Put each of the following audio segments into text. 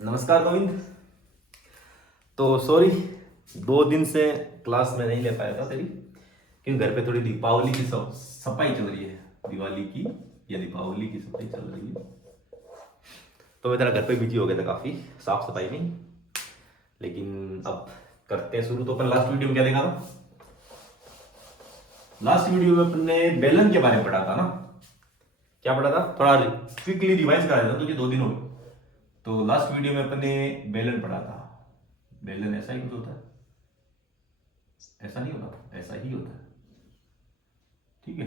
नमस्कार गोविंद। तो सॉरी, 2 दिन से क्लास में नहीं ले पाया था तेरी, क्योंकि घर पे थोड़ी दीपावली की सफाई चल रही है। दिवाली की या दीपावली की सफाई चल रही है, तो मैं तेरा घर पे बिजी हो गया था काफ़ी साफ सफाई में। लेकिन अब करते हैं शुरू। तो अपन लास्ट वीडियो में क्या देखा था? लास्ट वीडियो में अपने बेलन के बारे में पढ़ा था ना। क्या पढ़ा था? थोड़ा क्विकली रिवाइज करा था, तुझे 2 दिन हो गए। तो लास्ट वीडियो में अपने बेलन पढ़ा था। बेलन ऐसा ही कुछ होता है, ऐसा नहीं होता, ऐसा ही होता है, ठीक है।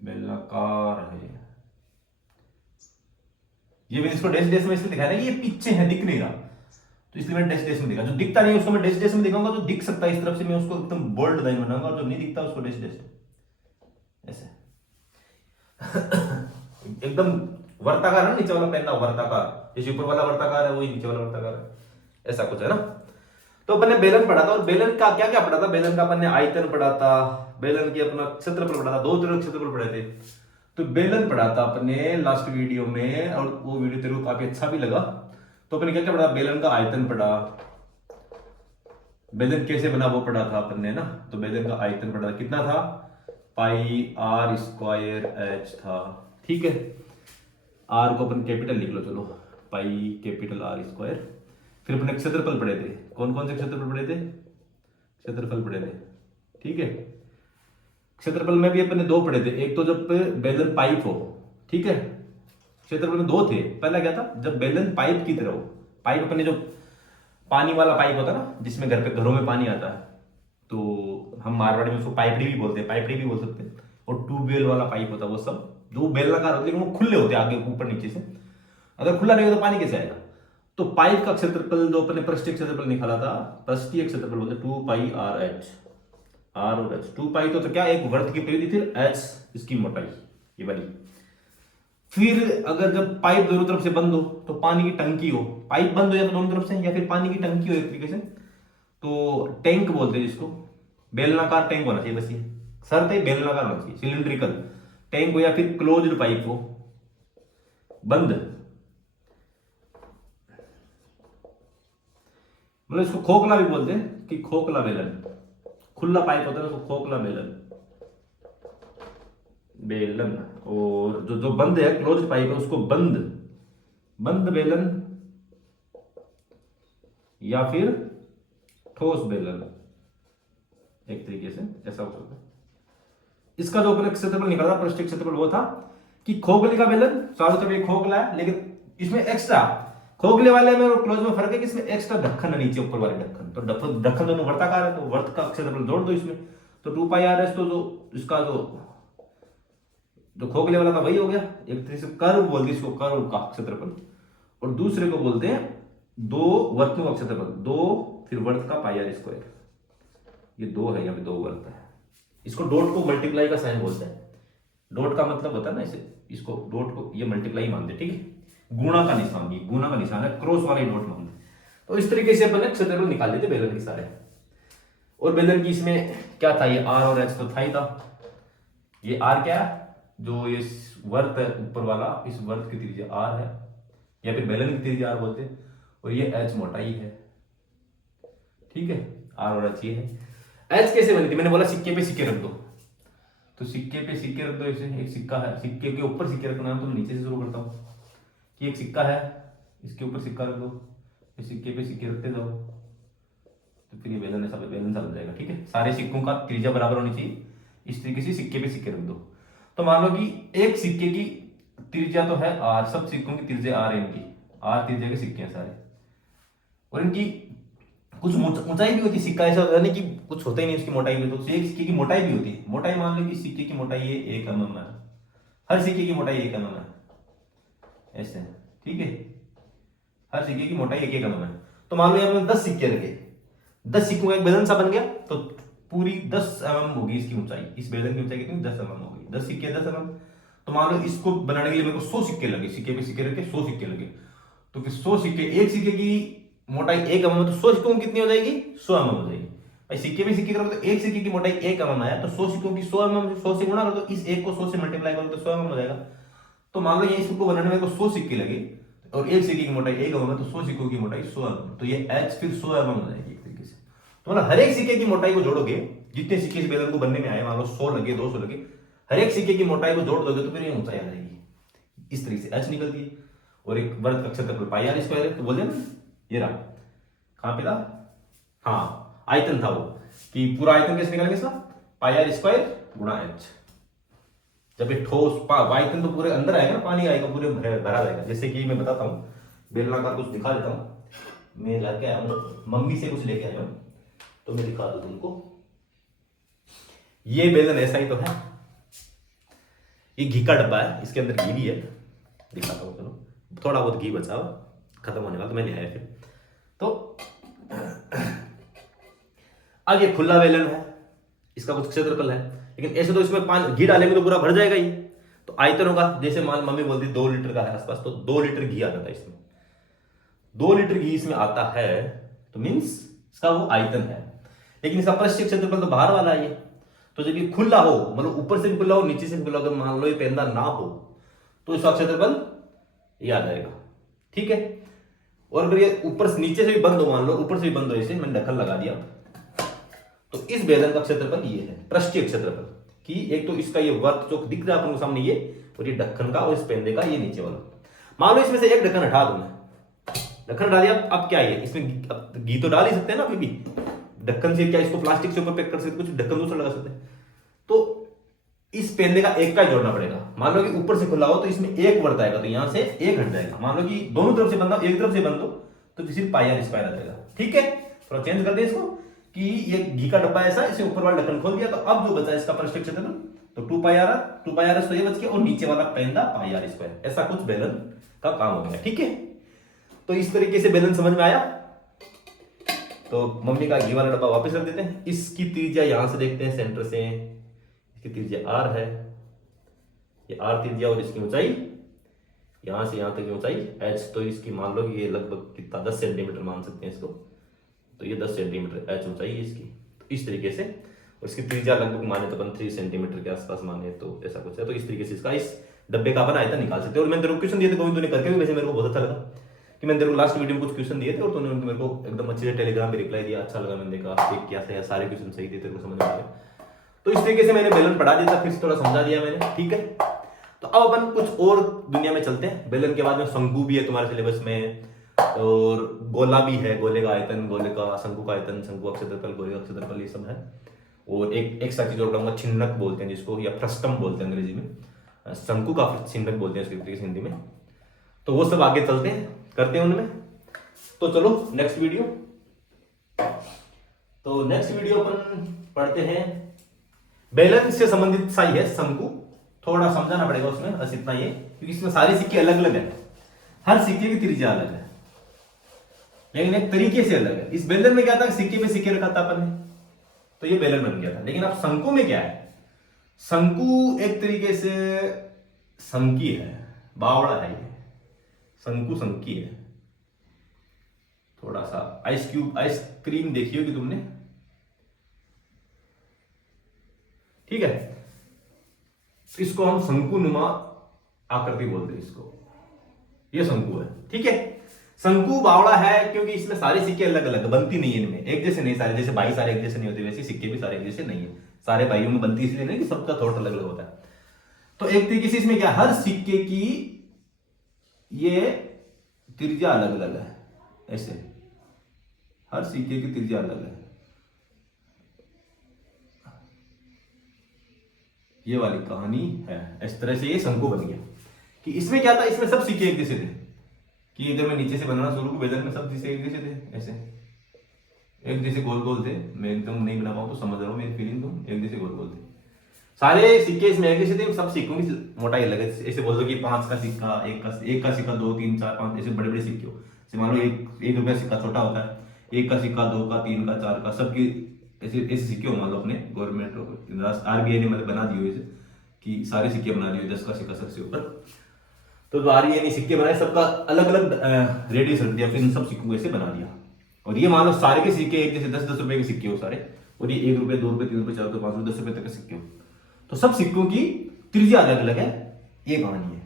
बेलनाकार है ये। मैंने इसको डैश डैश में इसलिए दिखाया ना कि ये पीछे है, दिख नहीं रहा, तो इसलिए मैंने डैश डैश में दिखा। जो दिखता नहीं है उसको मैं डैश डैश में दिखाऊंगा, जो दिख सकता है इस तरफ से मैं उसको एकदम बोल्ड लाइन बनाऊंगा, और जो नहीं दिखता उसको डैश डैश ऐसे एकदम वर्ताकार है। नीचे वाला पहनना वर्ताकार, जैसे ऊपर वाला वर्ताकार है वही नीचे वाला वर्ताकार है, ऐसा कुछ है ना। तो अपन ने बेलन पढ़ा था, और बेलन का क्या क्या पढ़ा था? बेलन का अपन ने आयतन पढ़ा था, बेलन की अपना क्षेत्रफल पढ़ा था, 2 तरह के क्षेत्रफल पढ़े थे। तो बेलन पढ़ा था अपने लास्ट वीडियो में, और वो वीडियो तेरे को काफी अच्छा भी लगा। तो अपने क्या क्या पढ़ा? बेलन का आयतन पढ़ा, बेलन कैसे बना वो पढ़ा था अपन ने ना। तो बेलन का आयतन पढ़ा, कितना था? पाई आर स्क्वायर एच था, ठीक है। आर को अपन कैपिटल लिख लो, चलो, पाई कैपिटल आर स्क्वायर। फिर अपने क्षेत्रफल पढ़े थे। कौन कौन से क्षेत्रफल पढ़े थे? क्षेत्रफल पढ़े थे, ठीक है। क्षेत्रफल में भी अपन ने 2 पढ़े थे। एक तो जब बेलन पाइप हो, ठीक है। क्षेत्रफल में 2 थे। पहला क्या था? जब बेलन पाइप की तरह हो। पाइप अपने जो पानी वाला पाइप होता है ना, जिसमें घरों में पानी आता है, तो हम मारवाड़ी में उसको पाइपड़ी भी बोलते हैं, पाइपड़ी भी बोल सकते हैं। और ट्यूबवेल वाला पाइप होता है, वो सब जो बेलनाकार होते हैं, लेकिन वो खुले होते हैं आगे ऊपर नीचे से। अगर खुला नहीं हो तो पानी कैसे आएगा? तो पाइप का क्षेत्रफल जो अपने पृष्ठीय क्षेत्रफल निकाला था, पृष्ठीय क्षेत्रफल बोलते 2 पाई आर एच। आर और एच, 2 पाई तो क्या, एक वर्त की परिधि थी, एच इसकी मोटाई ये वाली। फिर अगर जब पाइप दोनों तरफ से बंद हो, तो पानी की टंकी हो, पाइप बंद हो या तो दोनों तरफ से, या फिर पानी की टंकी हो एक तरीके से, तो टैंक बोलते हैं जिसको। बेलनाकार टैंक होना चाहिए, बस ये शर्त है, बेलनाकार होना चाहिए, सिलिंड्रिकल टैंक हो, या फिर क्लोज्ड पाइप हो, बंद। मतलब इसको खोखला भी बोलते हैं कि खोखला बेलन। खुला पाइप होता है उसको खोखला बेलन, बेलन। और जो जो बंद है, क्लोज्ड पाइप है, उसको बंद, बंद बेलन, या फिर ठोस बेलन, एक तरीके से ऐसा हो सकता है। इसका जो अपने क्षेत्रफल निकाला, पृष्ठीय क्षेत्रफल, वो था कि खोखले का बेलन चारों तरफ एक खोखला है, लेकिन इसमें एक्स्ट्रा, खोखले वाले में और क्लोज में फर्क है कि इसमें एक्स्ट्रा ढक्कन है नीचे, ऊपर वाले ढक्कन। तो ढक्कन दोनों वर्ताकार है, तो वर्त का क्षेत्रफल जोड़ दो इसमें, तो 2 पाई आर एस। तो जो इसका जो खोखले वाला था वही हो गया। एक तरीके से कर्व बोलते हैं इसको, कर्व का क्षेत्रफल। और दूसरे को बोलते हैं 2 वर्तों का क्षेत्रफल, 2 फिर वर्त का पाई आर स्क्वायर। ये 2 है, यहाँ पे 2 वर्त है। इसको डॉट को मल्टीप्लाई का साइन बोलते हैं। डॉट का मतलब होता है ना, इसे, इसको डॉट को ये मल्टीप्लाई मानते, ठीक है। गुणा का निशान, ये गुणा का निशान है, क्रॉस वाला डॉट मानते। तो इस तरीके से अपन क्षेत्रफल निकाल लेते बेलन के सारे। और बेलन की इसमें क्या था? ये आर और एच तो था ही था। ये आर क्या है? जो ये वर्त है ऊपर वाला, इस वर्त की त्रिज्या आर है, या फिर बेलन की त्रिज्या आर बोलते हैं। और ये एच मोटाई है, ठीक है। आर और एच ये है। एच कैसे बनी थी? मैंने बोला सिक्के पे सिक्के रख दो, तो सिक्के पे सिक्के रख दो। ऐसे एक सिक्का है, सिक्के के ऊपर सिक्के रखना है, तो नीचे से शुरू करता हूँ कि एक सिक्का है, इसके ऊपर सिक्का रख दो, फिर सिक्के पे सिक्के रखते जाओ, तो फिर ये बेलन ऐसा बेलन सा बन जाएगा, ठीक है। सारे सिक्कों का त्रिज्या बराबर होनी चाहिए, इस तरीके से सिक्के पे सिक्के रख दो। तो मान लो कि एक सिक्के की त्रिज्या तो है आर, सब सिक्कों की त्रिज्या आर है, इनकी आर त्रिज्या के सिक्के हैं सारे। और इनकी कुछ ऊंचाई भी होती है। सिक्का ऐसा होता है कि कुछ होता ही नहीं उसकी मोटाई में, तो एक सिक्के की मोटाई भी होती है। मोटाई मान लो कि सिक्के की मोटाई ये 1 mm है, हर सिक्के की मोटाई 1 mm है, ऐसे, ठीक है। हर सिक्के की मोटाई 1 mm है। तो मान लो यहाँ पे 10 सिक्के रखे, 10 सिक्कों का एक बेलन सा बन गया, तो पूरी 10 mm होगी इसकी ऊंचाई। इस बेलन की ऊंचाई कितनी? 10 mm होगी। 10 सिक्के 10 mm। तो मान लो इसको बनाने के लिए मेरे को 100 सिक्के लगे, सिक्के पे सिक्के रखे 100 सिक्के लगे, तो फिर 100 सिक्के, एक सिक्के की मोटाई 1 mm, तो 100 सिक्कों की कितनी हो जाएगी? 100 mm हो जाएगी। भाई सिक्के पे सिक्के करोगे तो एक सिक्के की मोटाई 1 mm है, तो 100 सिक्कों की 100 mm, 100 से गुणा करो तो इस एक को 100 से मल्टीप्लाई करो तो 100 mm हो जाएगा। तो मान लो ये इसको बनाने में 100 सिक्के लगे, तो और एक सिक्के की मोटाई 1 mm, तो 100 सिक्कों की मोटाई 100 mm, तो ये H फिर 100 mm हो जाएगी एक तरीके से। तो मतलब हर एक सिक्के की मोटाई को जोड़ोगे, जितने सिक्के इस बेलन को बनने में आए, मान लो 100 लगे 200 लगे, हर एक सिक्के की मोटाई को जोड़ दोगे तो फिर ये ऊंचाई आ जाएगी। इस तरीके से H निकलती है। और एक वर्ग का क्षेत्रफल पाई आर स्क्वायर है, तो बोल ना ये रहा, कहां पे था, हाँ आयतन था वो, कि पूरा आयतन कैसे निकलेंगे इसका, पाई आर स्क्वायर गुणा H। जब ये ठोस आयतन तो पूरे अंदर आएगा ना, पानी आएगा पूरे भरा रहेगा। जैसे कि मैं बताता हूँ, बेलनाकार कुछ दिखा देता हूँ, मैं जाके आया हूँ मम्मी से कुछ लेके आया हूँ, तो मैं दिखा दूँ तुमको। ये बेलन ऐसा ही तो है, ये घी का डब्बा है, इसके अंदर घी भी है, दिखाता हूँ। चलो थोड़ा बहुत घी बचा हुआ, खत्म होने वाला, तो मैं ले आया फिर। तो आगे खुला बेलन है, इसका कुछ क्षेत्रफल है, लेकिन ऐसे तो इसमें घी डालेंगे तो पूरा भर जाएगा ही। तो आयतन होगा, जैसे मान मम्मी बोलती 2 लीटर का है आसपास, तो 2 लीटर घी आ जाता है इसमें। 2 लीटर घी इसमें आता है, तो मीन्स इसका वो आयतन है। लेकिन इसका पृष्ठीय क्षेत्रफल तो बाहर वाला है ये। तो जब ये खुला हो, मतलब ऊपर से भी खुला हो नीचे से भी खुला हो, अगर मान लो ये पेंदा ना हो तो इसका क्षेत्रफल ये आ जाएगा, ठीक है। और अगर ये ऊपर से नीचे से भी बंद हो, मान लो ऊपर से भी बंद हो, इसे मैंने ढक्कन लगा दिया, तो इस बेलन का क्षेत्रफल ये है, पृष्ठीय क्षेत्रफल। कि एक तो इसका ये वर्क जो दिख रहा है अपन को सामने ये, और ये ढक्कन का और इस पेंदे का ये नीचे वाला। मान लो इसमें से एक ढक्कन हटा दूं मैं, ढक्कन हटा दिया, अब क्या है इसमें घी तो डाल ही सकते हैं ना, अभी भी ढक्कन से क्या इसको प्लास्टिक से ऊपर पैक कर सकते, कुछ ढक्कन दूसरा लगा सकते हैं। तो इस पेंदे का एक का ही जोड़ना पड़ेगा। मान लो कि ऊपर से खुला हो तो इसमें एक वर्त आएगा, तो यहां से एक हट जाएगा। मान लो कि दोनों तरफ से बंद हो, एक तरफ से बंद हो, तो सिर्फ पाई आर स्क्वायर आ जाएगा, ठीक है। थोड़ा चेंज कर दे इसको, कि ये घी का डब्बा ऐसा, इसे ऊपर वाला ढक्कन खोल दिया, तो अब जो बचा इसका पृष्ठीय क्षेत्रफल, तो 2 पाई आर, 2 पाई आर तो ये बच गया, और नीचे वाला पेंदा पाई आर स्क्वायर। ऐसा कुछ बेलन का काम हो गया, ठीक है। तो इस तरीके से बेलन समझ में आया। तो मम्मी का घी वाला डब्बा वापस रख देते हैं। इसकी त्रिज्या यहां से देखते हैं, सेंटर से इसकी त्रिज्या r है, ये r त्रिज्या, और इसकी ऊंचाई यहां से यहां तक की ऊंचाई h। तो इसकी मान लो कि ये लगभग कितना 10 सेंटीमीटर मान सकते हैं इसको, तो ये 10 सेंटीमीटर h ऊंचाई है इसकी। तो इस तरीके से, और इसकी त्रिज्या लगभग माने तो अपन 3 सेंटीमीटर के आसपास माने, तो ऐसा कुछ है। तो इस तरीके से इसका इस डब्बे का अपन आयतन निकाल सकते हैं। और मैंने तेरे को क्वेश्चन दिए थे गोविंद, तूने करके भी वैसे मेरे को बहुत अच्छा लगा, कि मैंने तेरे को लास्ट वीडियो में कुछ क्वेश्चन दिए थे और तूने उनको मेरे को एकदम अच्छे से टेलीग्राम पे रिप्लाई दिया, अच्छा लगा, मैंने देखा ठीक क्या है, सारे क्वेश्चन सही थे, तेरे को समझ में आ गया। तो इस तरीके से मैंने बेलन पढ़ा दिया था, फिर थोड़ा समझा दिया मैंने, ठीक है। तो अब अपन कुछ और दुनिया में चलते हैं। बेलन के बाद में शंकु भी है तुम्हारे सिलेबस में, और गोला भी है, गोले का आयतन, गोले का शंकु का आयतन, शंकु का क्षेत्रफल, गोले का क्षेत्रफल, ये सब है। और एक साथ चीज और बताऊंगा, छिन्नक बोलते हैं जिसको, या फ्रस्टम बोलते हैं अंग्रेजी में, शंकु का छिन्नक बोलते हैं इसके हिंदी में। तो वो सब आगे चलते हैं, करते हैं उनमें। तो चलो नेक्स्ट वीडियो, तो नेक्स्ट वीडियो अपन पढ़ते हैं, बेलन से संबंधित सा ही है शंकु, थोड़ा समझाना पड़ेगा उसमें, बस इतना ही है, क्योंकि इसमें सारे सिक्के अलग अलग है, हर सिक्के की त्रिज्या अलग है, लेकिन एक तरीके से अलग है। इस बेलन में क्या था, सिक्के पे सिक्के रखा था अपन ने, तो ये बेलन बन गया था। लेकिन अब शंकु में क्या है, शंकु एक तरीके से संकी है, बावड़ा है, ये शंकु संकी है। थोड़ा सा आइसक्रीम देखी होगी तुमने, ठीक है। इसको हम शंकुनुमा आकृति बोलते हैं इसको, ये शंकु है, ठीक है। शंकु बावड़ा है क्योंकि इसमें सारे सिक्के अलग अलग, बनती नहीं है इनमें, एक जैसे नहीं सारे, जैसे भाई सारे एक जैसे नहीं होते, वैसे सिक्के भी सारे एक जैसे नहीं है। सारे भाइयों में बनती इसलिए नहीं कि सबका थोड़ा अलग अलग होता है। तो एक तरीके से इसमें क्या, हर सिक्के की ये त्रिज्या अलग अलग है, ऐसे हर सिक्के की त्रिज्या अलग है, ये वाली कहानी है। इस तरह से ये शंकु बन गया, कि इसमें क्या था, इसमें सब सिक्के एक जैसे थे, कि अगर मैं नीचे से बनाना शुरू को बेलन में सब जैसे एक जैसे थे, ऐसे एक जैसे गोल गोल थे। मैं एकदम नहीं बना पाऊँ तो समझ रहा हूँ मेरी फीलिंग, तुम एक जैसे गोल गोल थे, सारे सिक्के इसमें एक जैसे थे, सब सिक्कों की मोटाई अलग है। ऐसे बोल दो कि 5 का सिक्का, एक का सिक्का, 2 3 4 5 ऐसे बड़े बड़े सिक्के हो। मान लो 1 रुपया सिक्का छोटा होता है, 1 का सिक्का, 2 का, 3 का, 4 का, सबकी ऐसे ऐसे सिक्के हो। मान लो अपने गवर्नमेंट RBI ने मतलब बना दिए इसे, कि सारे सिक्के बना दिए 10 का सिक्का सबसे ऊपर। तो RBI ने सिक्के बनाए, सबका अलग अलग रेडियस रख दिया, फिर इन सब सिक्कों को ऐसे बना दिया। और ये मान लो सारे के सिक्के एक जैसे 10-10 रुपए के सिक्के हो सारे, और ये 1 रुपये, 2 रुपये, 3 रुपये, 4 रुपये, 5 रुपये, 10 रुपये तक के सिक्के हो। तो सब सिक्कों की त्रिज्या अलग अलग है, ये कहानी है।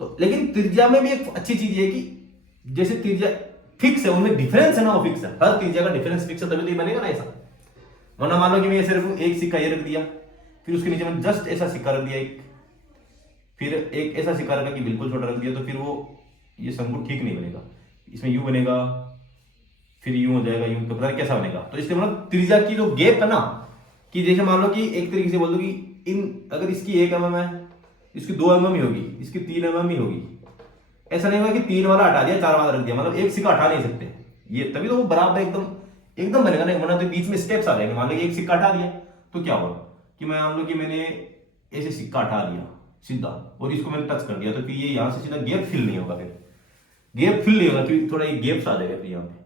तो लेकिन त्रिज्या में भी एक अच्छी चीज है कि जैसे त्रिज्या फिक्स है, उनमें डिफरेंस है ना, वो फिक्स है, हर त्रिज्या का डिफरेंस फिक्स है, तभी तो ये बनेगा ना ऐसा। वरना मान लो कि मैं सिर्फ एक सिक्का ये रख दिया, फिर उसके नीचे मैंने जस्ट ऐसा सिक्का रख दिया एक, फिर एक ऐसा सिक्का रखा कि बिल्कुल छोटा रख दिया, तो फिर वो ये शंकु ठीक नहीं बनेगा। इसमें यू बनेगा, फिर यूं हो जाएगा, यूं, तो पता नहीं कैसा बनेगा। तो इसके मतलब त्रिज्या की जो गैप है ना, कि जैसे मान लो कि एक तरीके से बोल दो कि इन अगर इसकी 1 mm है, इसकी 2 mm ही होगी, इसकी 3 mm ही होगी। ऐसा नहीं होगा कि 3 वाला हटा दिया 4 वाला रख दिया, मतलब एक सिक्का हटा नहीं सकते ये, तभी तो वो बराबर एकदम एकदम बनेगा ना, वरना तो बीच में स्टेप्स आ जाएंगे। मान लो एक सिक्का हटा दिया तो क्या होगा कि मैं मान लो कि मैंने ऐसे सिक्का हटा दिया सीधा और इसको मैंने टच कर दिया, तो फिर ये यहां से सीधा गैप फिल नहीं होगा, फिर गैप फिल नहीं होगा, क्योंकि थोड़ा ये गैप्स आ जाएगा फिर यहाँ पे।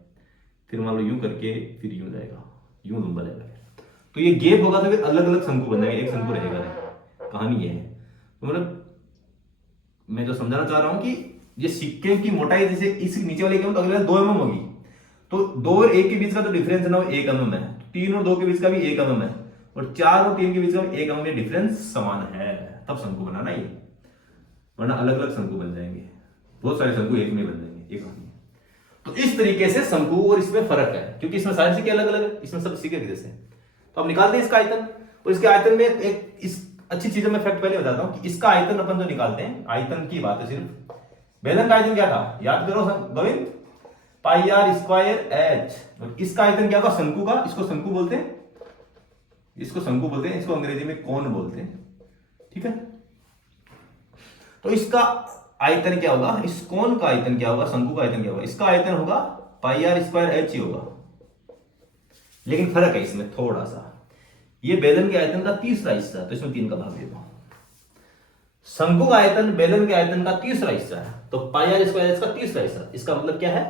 फिर मान लो यूं करके फिर यूं जाएगा, यूं लंबा जाएगा, तो ये गैप होगा तो फिर अलग अलग शंकु बन जाएंगे, एक शंकु रहेगा नहीं। कहानी ये है। तो मतलब मैं जो समझाना चाह रहा हूं कि ये सिक्के की मोटाई जैसे इस नीचे वाले तो अगले 2 mm होगी, तो 2 और 1 के बीच का जो डिफरेंस है ना वो 1 mm है, 3 और 2 के बीच का भी 1 mm है, और 4 और 3 के बीच का भी 1 mm डिफरेंस समान है, तब शंकु बनाना ये, वरना अलग अलग शंकु बन जाएंगे, बहुत सारे शंकु एक में बन जाएंगे, एक कहानी। तो इस तरीके से शंकु और इसमें फर्क है, क्योंकि इसमें सारे सिक्के अलग अलग है, इसमें सब सिक्के के जैसे। तो अब निकालते हैं इसका आयतन, और इसके आयतन में एक इस अच्छी चीज मैं फैक्ट पहले बताता हूं कि इसका आयतन अपन जो निकालते हैं, आयतन की बात है सिर्फ। बेलन का आयतन क्या था याद करो गोविंद, पाई आर स्क्वायर एच। और इसका आयतन क्या होगा शंकु का, इसको शंकु बोलते हैं, इसको शंकु बोलते हैं, इसको अंग्रेजी में कोन बोलते हैं, ठीक है। तो इसका आयतन क्या होगा, इस कोन का आयतन क्या होगा, शंकु का आयतन क्या होगा, इसका आयतन होगा पाई आर स्क्वायर एच ही होगा। लेकिन फर्क है इसमें थोड़ा सा, ये बेलन के आयतन का तीसरा हिस्सा है, तो इसमें 3 का भाग दे दो। शंकु का आयतन बेलन के आयतन का तीसरा हिस्सा है, तो पाई आर स्क्वायर एच का तीसरा हिस्सा। इसका मतलब क्या है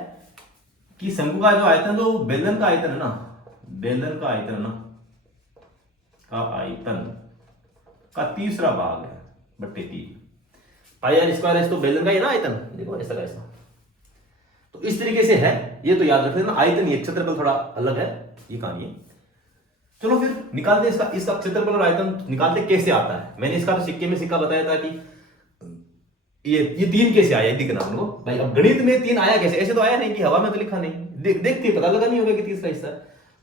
कि शंकु का जो आयतन, जो बेलन का आयतन है ना, बेलन का आयतन ना का आयतन का तीसरा भाग है बट्टे 3। पाई आर स्क्वायर एच तो बेलन का ही ना आयतन, देखो ऐसा कैसा। तो इस तरीके से है, ये तो याद रखना, आयतन ये क्षेत्रफल थोड़ा अलग है, ये कहानी है। चलो फिर निकालते इसका क्षेत्रफल और आयतन निकालते कैसे आता है। मैंने इसका तो सिक्के में सिक्का बताया था कि ये 3 कैसे आया, दिखना हमको भाई। अब गणित में 3 आया कैसे, ऐसे तो आया नहीं कि हवा में तो लिखा नहीं, देख के पता लगा नहीं होगा कि तीसरा हिस्सा।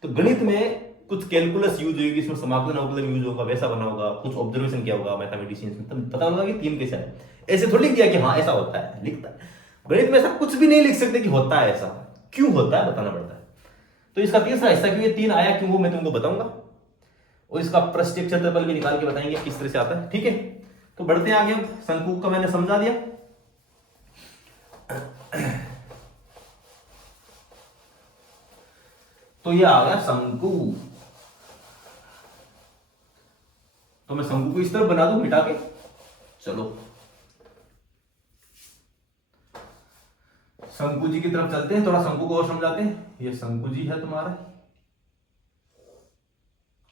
तो गणित में कुछ कैलकुलस यूज होगी, इसमें समाकलन अवकलन यूज होगा, वैसा बना होगा, कुछ ऑब्जर्वेशन किया होगा मैथमेटिशियंस में, तब पता लगा कि 3 कैसे आया। ऐसे थोड़ी लिख दिया कि हाँ ऐसा होता है, लिखता है। गणित में ऐसा कुछ भी नहीं लिख सकते कि होता है ऐसा, क्यों होता है बताना पड़ता है। तो इसका तीसरा हिस्सा क्यों ये 3 आया, क्यों, वो मैं तुमको बताऊंगा, और इसका पृष्ठीय क्षेत्रफल भी निकाल के बताएंगे किस तरह से आता है, ठीक है। तो बढ़ते हैं आगे, शंकु का मैंने समझा दिया। तो ये आ गया शंकु। तो मैं शंकु को इस तरह बना दूं मिटा के, चलो शंकु जी की तरफ चलते हैं, थोड़ा शंकु को और समझाते हैं। ये शंकु जी है तुम्हारा,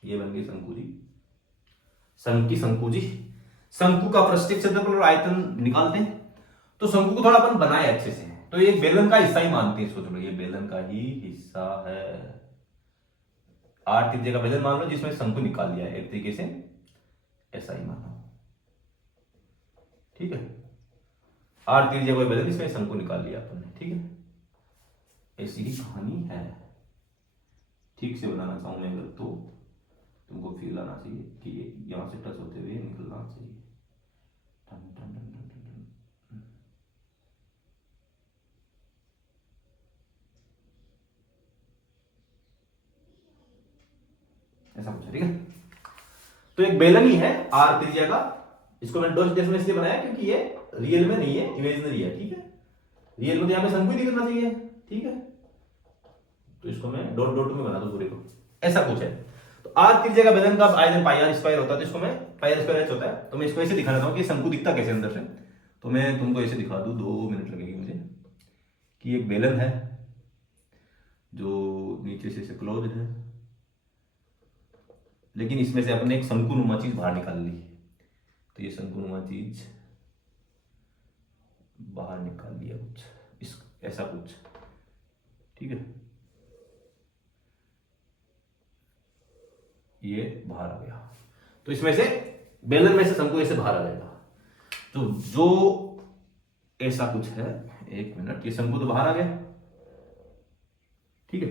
ये बन गई शंकु जी, शंकु जी। शंकु का पृष्ठीय क्षेत्रफल और आयतन निकालते हैं। तो शंकु को थोड़ा अपन बनाए अच्छे से, तो ये बेलन का हिस्सा ही मानते हैं इसको, थोड़ा ये बेलन का ही हिस्सा है। 8 त्रिज्या का बेलन मान लो जिसमें शंकु निकाल लिया है, एक तरीके से ऐसा ही मानो, ठीक है। 8 त्रिज्या का बेलन इसमें शंकु निकाल लिया अपन ने, ठीक है। ऐसी ही कहानी है, ठीक से बनाना चाहूं मैं अगर तो तुमको फील आना चाहिए कि यहां से टच होते हुए निकलना चाहिए। टन टन टन टन टन टन। ऐसा कुछ, ठीक है। तो एक बेलन ही है आर त्रिज्या का, इसको मैंने डॉट डेसिमल इसलिए बनाया क्योंकि ये रियल में नहीं है, इमेजिनरी है, ठीक है। रियल में तो यहां पे शंकु ही दिखना चाहिए, ठीक है। तो इसको मैं डॉट डॉट में बना दूं पूरे को, ऐसा कुछ है। तो आर त्रिज्या का बेलन का आयतन पाई आर स्क्वायर होता है, तो इसको मैं पाई आर स्क्वायर एच होता है, तो मैं इसको ऐसे दिखाना चाहूँ कि शंकु दिखता कैसे अंदर से। तो मैं तुमको ऐसे दिखा दूं, 2 मिनट लगेगी मुझे, कि एक बेलन है जो नीचे से क्लोज है, लेकिन इसमें से अपने एक शंकुनुमा चीज बाहर निकाल ली। तो ये शंकुनुमा चीज बाहर निकाल लिया कुछ, इस ऐसा कुछ, ठीक है। ये बाहर आ गया, तो इसमें से बेलन में से शंकु ऐसे बाहर आ जाएगा। तो जो ऐसा कुछ है। एक मिनट, ये शंकु तो बाहर आ गया, ठीक है।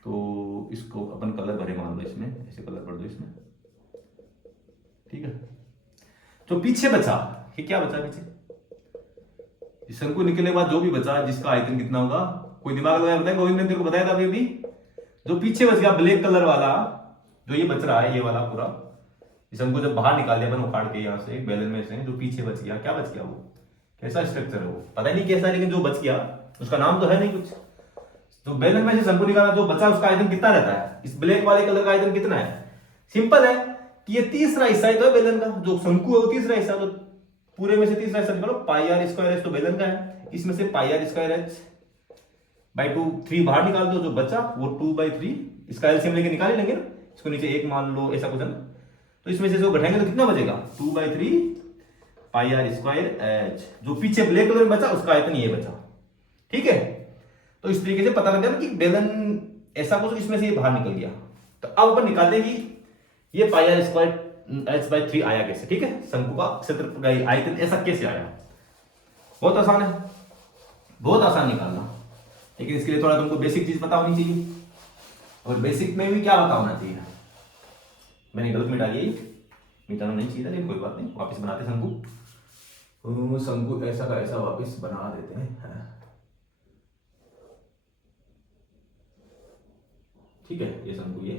तो इसको अपन कलर भरे मान लो, इसमें ऐसे कलर भर दो इसमें, ठीक है। तो पीछे बचा, ये क्या बचा पीछे, इस शंकु निकलने के बाद जो भी बचा, जिसका आयतन कितना होगा, कोई दिमाग लगाया बताए, गोविंद ने तेरे को बताया था अभी। जो पीछे बच गया ब्लैक कलर वाला, जो ये बच रहा है ये वाला पूरा, इस शंकु जब बाहर निकाल दिया अपन उखाड़ के यहाँ से बेलन में से, जो पीछे बच गया, क्या बच गया, वो कैसा स्ट्रक्चर है वो पता नहीं कैसा, लेकिन जो बच गया उसका नाम तो है नहीं कुछ। तो बेलन में से शंकु निकाला, जो बचा उसका आयतन कितना रहता है, इस ब्लैक वाले कलर का आयतन कितना है। सिंपल है कि ये तीसरा हिस्सा है तो बेलन का, जो शंकु है वो तीसरा हिस्सा, तो पूरे में से तीसरा हिस्सा निकालो, पाई आर स्क्वायर एच तो बेलन का है, इसमें से पाई आर स्क्वायर एच बाई 2, 3 बाहर निकाल दो, जो बचा वो 2/3, इसका एलसीएम लेके निकाल लेंगे ना, इसको नीचे 1 मान लो, ऐसा कुछ है ना। तो इसमें से जो घटाएंगे तो कितना बचेगा, 2/3 पाई आर स्क्वायर एच, जो पीछे ब्लैक कलर में बचा उसका आयतन ये बचा, ठीक है। तो इस तरीके से पता लग गया ना कि बेलन ऐसा कुछ, इसमें से ये बाहर निकल गया। तो अब अपन निकालते हैं कि ये पाई आर स्क्वायर h/3 आया कैसे, ठीक है। शंकु का क्षेत्र आयतन ऐसा कैसे आया, बहुत आसान है, बहुत आसान निकालना, लेकिन इसके लिए थोड़ा तुमको बेसिक चीज पता होनी चाहिए, और बेसिक में भी क्या पता होना चाहिए। मैंने गलत मिटा लिया, मिटाना नहीं चाहिए था, लेकिन कोई बात नहीं, वापस बनाते शंकु, शंकु ऐसा का ऐसा वापस बना देते हैं, ठीक है। ये शंकु, ये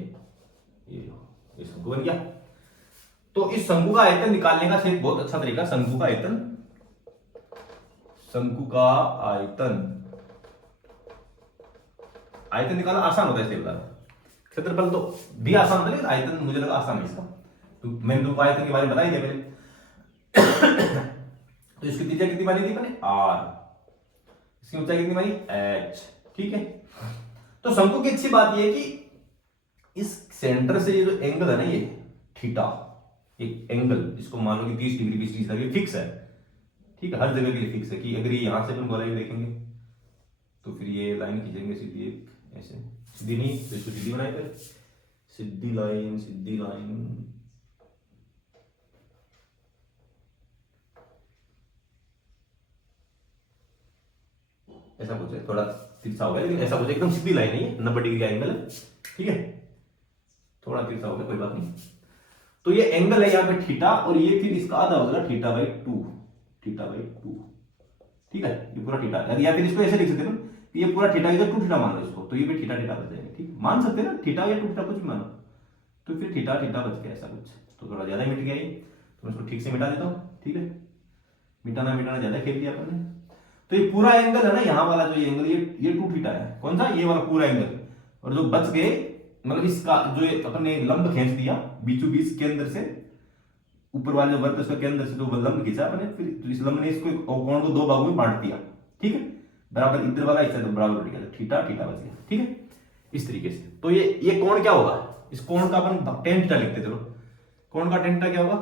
शंकु बन गया। तो इस शंकु का आयतन निकालने का एक बहुत अच्छा तरीका, शंकु का आयतन, शंकु का आयतन निकालना आसान होता है, इसलिए बता रहा हूं। क्षेत्रफल तो भी आसान होता है, लेकिन आयतन मुझे लगा आसान है इसका, तो मैंने तुमको आयतन के बारे में बता ही दिया पहले। तो इसकी त्रिज्या कितनी मानी थी मैंने, r, इसकी ऊंचाई कितनी मानी, h, ठीक है। तो शंकु की अच्छी बात यह है कि इस सेंटर से ये जो एंगल है ना, ये थीटा, एक एंगल, इसको मान लो कि 30 डिग्री 20 डिग्री तक ये फिक्स है, ठीक है, हर जगह के लिए फिक्स है। कि अगर ये यहां से अपन गोलाई देखेंगे तो फिर ये लाइन खींचेंगे सीधी, एक ऐसे, सीधी नहीं तो इसको सीधी बनाए, फिर सीधी लाइन, सीधी लाइन, ऐसा कुछ है, थोड़ा तिरछा हो गया, लेकिन ऐसा कुछ एकदम सीधी लाइन नहीं है, 90 डिग्री का एंगल है, ठीक है, थोड़ा तिरछा हो गया, कोई बात नहीं। तो ये एंगल है यहाँ पे थीटा, और ये फिर इसका आधा हो जाएगा θ/2, θ/2, ठीक है। ये पूरा थीटा, या फिर इसको ऐसे लिख सकते हैं कि ये पूरा थीटा, इधर 2θ मान लो इसको, तो ये भी थीटा थीटा बच जाएंगे, ठीक, मान सकते हैं ना, थीटा या 2θ कुछ भी मानो, तो फिर थीटा थीटा बच गया, ऐसा कुछ। तो थोड़ा ज्यादा मिट गया ये, तो मैं इसको ठीक से मिटा देता हूँ, ठीक है, मिटाना ज्यादा खेल दिया अपन ने। तो ये पूरा एंगल है ना, यहाँ वाला जो एंगल, ये 2θ है, कौन सा, ये वाला पूरा एंगल, और जो बच गए, मतलब इसका जो अपन ने लंब खींच दिया बीचों बीच के अंदर से, ऊपर वाले जो वर्ग के अंदर से जो लंब खींचा अपने, फिर इस लंब ने इसको कोण को 2 भागों में बांट दिया, ठीक है, बराबर इधर वाला हिस्सा तो बराबर बढ़ गया, थीटा थीटा बच गया, ठीक है, इस तरीके से। तो ये कोण क्या होगा, इस कोण का अपन tan थीटा लिखते, चलो कोण का tan थीटा क्या होगा,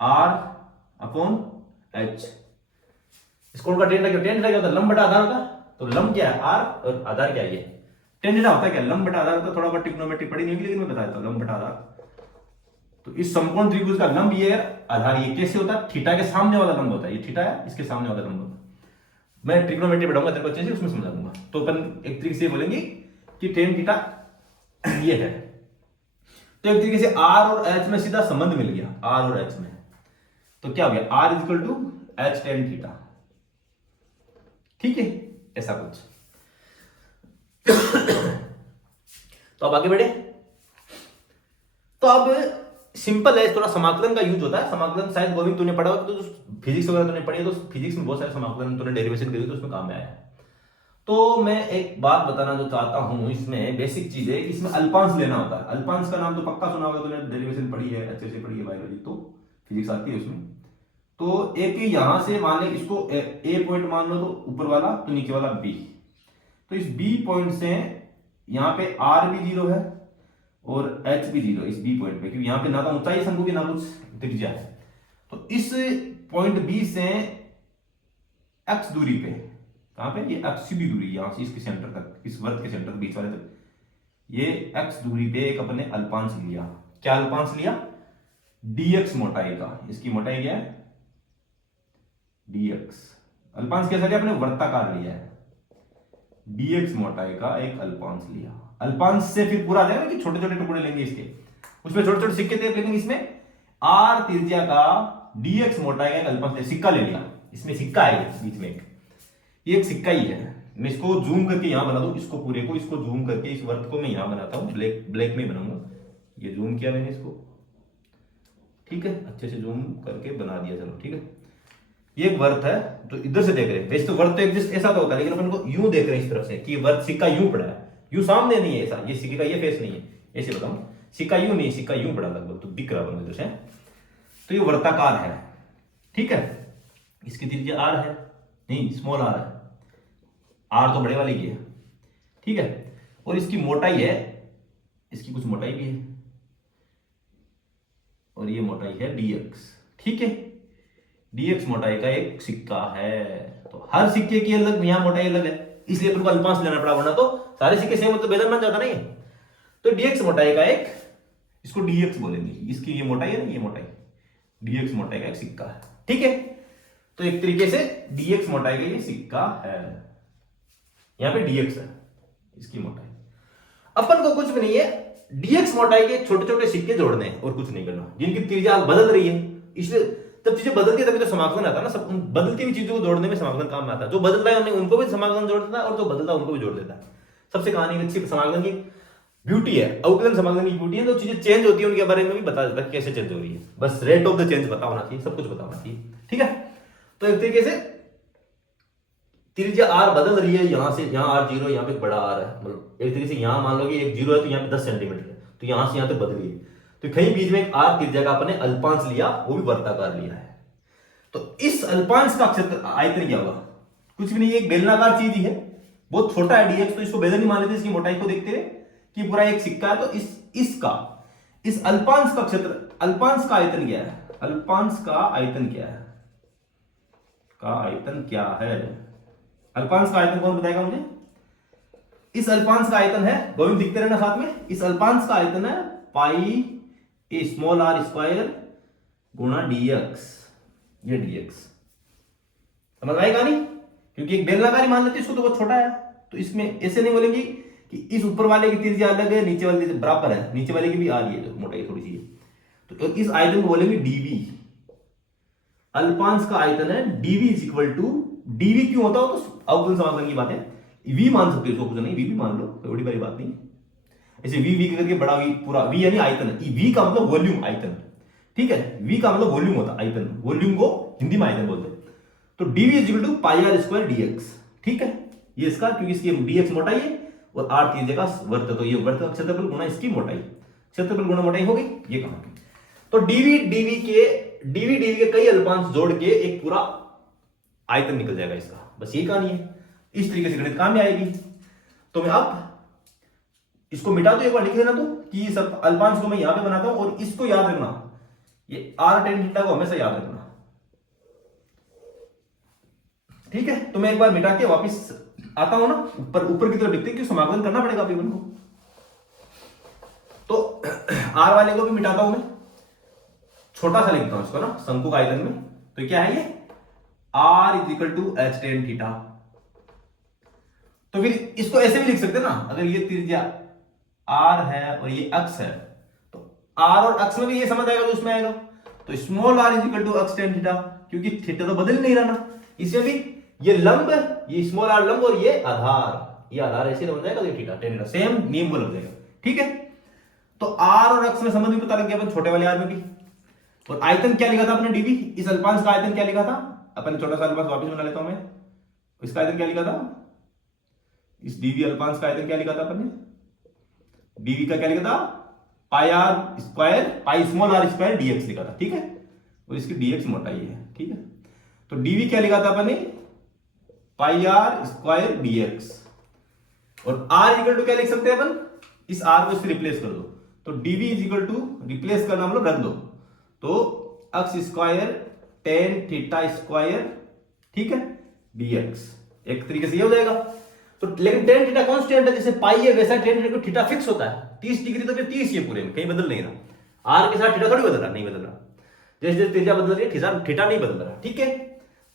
r/h। इस कोण का tan थीटा क्या होता है, लंब बटा आधार का, तो लंब क्या है r, और आधार क्या है ये tan थीटा होता है, क्या लंब बटा आधार, तो थोड़ा बहुत ट्रिग्नोमेट्री पढ़ी नहीं होगी, लेकिन मैं बता देता हूं, लंब बटा आधार। तो इस समकोण त्रिभुज का लंब ये है, आधार ये कैसे होता है, थीटा के सामने वाला लंब होता है, ये थीटा है, इसके सामने वाला लंब होता है। मैं ट्रिग्नोमेट्री पढ़ाऊंगा तेरे को अच्छे से, उसमें समझा दूंगा। तो अपन एक तरीके से बोलेंगे कि tan थीटा ये है। तो एक तरीके से r और h में सीधा संबंध मिल गया, r और h में, तो क्या हो गया, r = h tan थीटा, ठीक है, ऐसा कुछ। तो अब आगे बढ़े, तो अब सिंपल है, थोड़ा समाकलन का यूज होता है। समाकलन शायद गोविंद तूने पढ़ा हो, तो फिजिक्स वगैरह तूने पढ़ी है, तो फिजिक्स में बहुत सारे समाकलन तूने डेरिवेशन करी तो उसमें काम में आया है। तो मैं एक बात बताना जो चाहता हूं, इसमें बेसिक चीज है, इसमें अल्पांश लेना होता है। अल्पांश का नाम तो पक्का सुना होगा तूने, डेरिवेशन पढ़ी है, अच्छे से पढ़ी है बायोलॉजी, तो फिजिक्स आती है उसमें। तो एक यहां से मान ले, इसको ए पॉइंट मान लो, तो ऊपर वाला, तो नीचे वाला बी, तो इस बी पॉइंट से यहाँ पे आर भी 0 है और एच भी 0 इस बी पॉइंट पे, क्योंकि यहाँ पे ना तो ऊंचाई शंकु की ना कुछ त्रिज्या है। तो इस पॉइंट बी से एक्स दूरी पे, कहां पे, ये एक्स सीधी दूरी, यहां से इसके सेंटर तक, इस वर्ग के सेंटर बीच वाले तक, ये एक्स दूरी पे एक अपने अल्पांश लिया। क्या अल्पांश लिया, dx मोटाई का, इसकी मोटाई क्या है dx। अल्पांश कैसा लिया अपने, वर्ताकार लिया है, dx मोटाई का एक अल्पांश लिया। अल्पांश से फिर पूरा आ जाएगा कि छोटे छोटे टुकड़े लेंगे इसके, उसमें छोटे छोटे सिक्के थे लेकिन इसमें r त्रिज्या का dx मोटाई का एक अल्पांश सिक्का ले लिया। इसमें सिक्का है बीच में ये एक सिक्का ही है। मैं इसको जूम करके यहां बना दूं, इसको पूरे को, इसको जूम करके इस वर्त को मैं यहां बनाता हूं, ब्लैक में बनाऊंगा। ये जूम किया मैंने इसको, ठीक है, अच्छे से जूम करके बना दिया। चलो ठीक है, ये एक वर्त है, तो इधर से देख रहे हैं। वैसे तो वर्त तो एग्जिस्ट ऐसा तो होता है, लेकिन अपन को यूं देख रहे हैं इस तरफ से कि वर्त सिक्का यूं पड़ा है, यूं सामने नहीं है ऐसा, ये सिक्के का ये फेस नहीं है, ऐसे बताऊं, सिक्का यूं नहीं, सिक्का यूं पड़ा लगभग, तो दिख रहा है इधर से। तो ये वर्ताकार है, ठीक है। इसकी त्रिज्या r है, नहीं स्मॉल r है, r तो बड़े वाले की है, ठीक है। और इसकी मोटाई है, इसकी कुछ मोटाई भी है, और ये मोटाई है dx, ठीक है। dx मोटाई का एक सिक्का है, तो हर सिक्के की अलग यहां मोटाई अलग है, इसलिए अपन को अल्पांश लेना पड़ा, वरना तो सारे सिक्के सेम तो बेलन बन जाता नहीं। तो dx मोटाई का एक, इसको dx बोलेंगे, इसकी ये मोटाई है ना, ये मोटाई dx मोटाई का एक सिक्का है, ठीक है। तो एक तरीके से dx मोटाई का ये सिक्का है, यहां पे dx है इसकी मोटाई। अपन को कुछ भी नहीं है, dx मोटाई के छोटे छोटे सिक्के जोड़ने हैं और कुछ नहीं करना, जिनकी त्रिज्या बदल रही है। इसलिए जब चीजें बदलती है तभी तो समाकलन आता है ना, सब बदलती हुई चीजों को जोड़ने में समाकलन काम में आता है। जो बदल रहा है उनको भी समाकलन जोड़ देता है, और जो बदलता है उनको भी जोड़ देता है। सबसे कहानी अच्छी समाकलन की ब्यूटी है, अवकलन समाकलन की ब्यूटी है, तो चीजें चेंज होती है उनके बारे में भी बता देता है कैसे चेंज हो रही है, बस रेट ऑफ द चेंज पता होना चाहिए, सब कुछ पता होना चाहिए, ठीक है। तो एक तरीके से त्रिज्या r बदल रही है, यहां से यहां r 0, यहां पे बड़ा r है, मतलब एक तरीके से यहां मान लो कि एक 0 है तो यहां पे 10 सेंटीमीटर है, तो यहां से यहां तक बदली है, तो कहीं बीच में एक r त्रिज्या का अपने अल्पांश लिया, वो भी वर्ताकार लिया है। तो इस अल्पांश का क्षेत्र आयतन क्या होगा, कुछ भी नहीं, एक बेलनाकार चीज ही है, बहुत छोटा है dx, तो इसको बेलन ही मान लेते इसकी मोटाई को देखते हुए कि पूरा एक सिक्का है। तो इस अल्पांश का क्षेत्र, अल्पांश का आयतन क्या है, अल्पांश का आयतन क्या है, अल्पांश का आयतन कौन बताएगा मुझे। इस अल्पांश का आयतन है, गोविंद दिखते रहना साथ में, इस अल्पांश का आयतन है पाई ए स्मॉल r स्क्वायर गुणा dx, ये dx समझ आएगा नहीं, क्योंकि एक बेलनाकार ही मान लेते इसको, तो बहुत छोटा है, तो इसमें ऐसे नहीं बोलेंगे कि इस ऊपर वाले की त्रिज्या अलग है, नीचे वाले बराबर है, नीचे वाले की भी आ रही है, जो मोटाई थोड़ी सी है, तो इस आयतन को बोलेंगे dv। अल्पांश का आयतन है dv is equal to, dv क्यों होता हो तो अवकलन समाकलन की बात है, v मान सकते हो इसको, कुछ नहीं, v भी मान लो, कोई बड़ी बड़ी बात नहीं। ऐसे v करके बड़ा v, पूरा v यानी आयतन, v का मतलब वॉल्यूम, आयतन, ठीक है, v का मतलब वॉल्यूम होता है, आयतन, वॉल्यूम को हिंदी में आयतन बोलते हैं। तो dv is equal to pi r square dx, ठीक है, ये इसका, क्योंकि इसकी dx मोटाई है और r त्रिज्या का वर्त, तो ये वर्त का क्षेत्रफल गुणा इसकी मोटाई, क्षेत्रफल गुणा मोटाई हो गई, ये कहां की। तो dv के कई अल्पांश जोड़ के एक पूरा आयतन निकल जाएगा इसका, बस ये कहानी है। इस तरीके से गणित काम में आएगी। तो मैं अब इसको मिटा दो, एक बार लिख लेना तो, कि सब अल्पांश को मैं यहां पे बनाता हूं, और इसको याद रखना, ये r tan थीटा को हमेशा याद रखना, ठीक है। तो मैं एक बार मिटा के वापस आता हूं ना, ऊपर की तरफ लिखते हैं, क्यों समाकलन करना पड़ेगा अभी को। तो r वाले को भी मिटाता हूं मैं, छोटा सा लिखता हूं इसको ना, शंकु का आयतन में, तो क्या है ये r is equal to h tan theta. तो फिर इसको ऐसे भी लिख सकते हैं ना, अगर ये त्रिज्या r है और ये अक्ष है, तो r और अक्ष में भी ये समझ आएगा तो उसमें आएगा, तो small r is equal to x tan theta, क्योंकि थीटा तो बदल नहीं रहा ना, इसमें भी ये लंब, ये स्मॉल r लंब और ये आधार, ये आधार ऐसे बन जाएगा, तो ये थीटा tan थीटा सेम नियम को लग जाएगा, ठीक है। तो r और अक्ष में संबंध भी पता लग गया अपन, छोटे वाले r में भी। और आयतन क्या लिखा था अपने dv, इस अल्पांश का आयतन क्या लिखा था, अपन छोटा सा अल्पांश वापस बना लेता हूं मैं, इसका आयतन क्या लिखा था, इस dv अल्पांश का आयतन क्या लिखा था अपन ने, dv का क्या लिखा था, पाई r square, pi small r square dx लिखा था, ठीक है, और इसकी dx मोटाई है, ठीक है। तो dv क्या लिखा था अपन ने, पाई r स्क्वायर dx, और r इक्वल टू क्या लिख सकते हैं अपन, इस r को इससे रिप्लेस कर दो, तो dv is equal to, replace करना मतलब रख दो, तो अक्ष स्क्वायर tan थीटा स्क्वायर, ठीक है, dx, एक तरीके से ये हो जाएगा। तो लेकिन tan थीटा कांस्टेंट है, जैसे पाई है वैसा tan थीटा को थीटा फिक्स होता है 30 डिग्री, तो फिर 30 ये पूरे में कहीं बदल नहीं रहा, r के साथ थीटा थोड़ी बदल रहा, नहीं बदल रहा, जैसे जैसे त्रिज्या बदल रही है थीटा नहीं बदल रहा, ठीक है।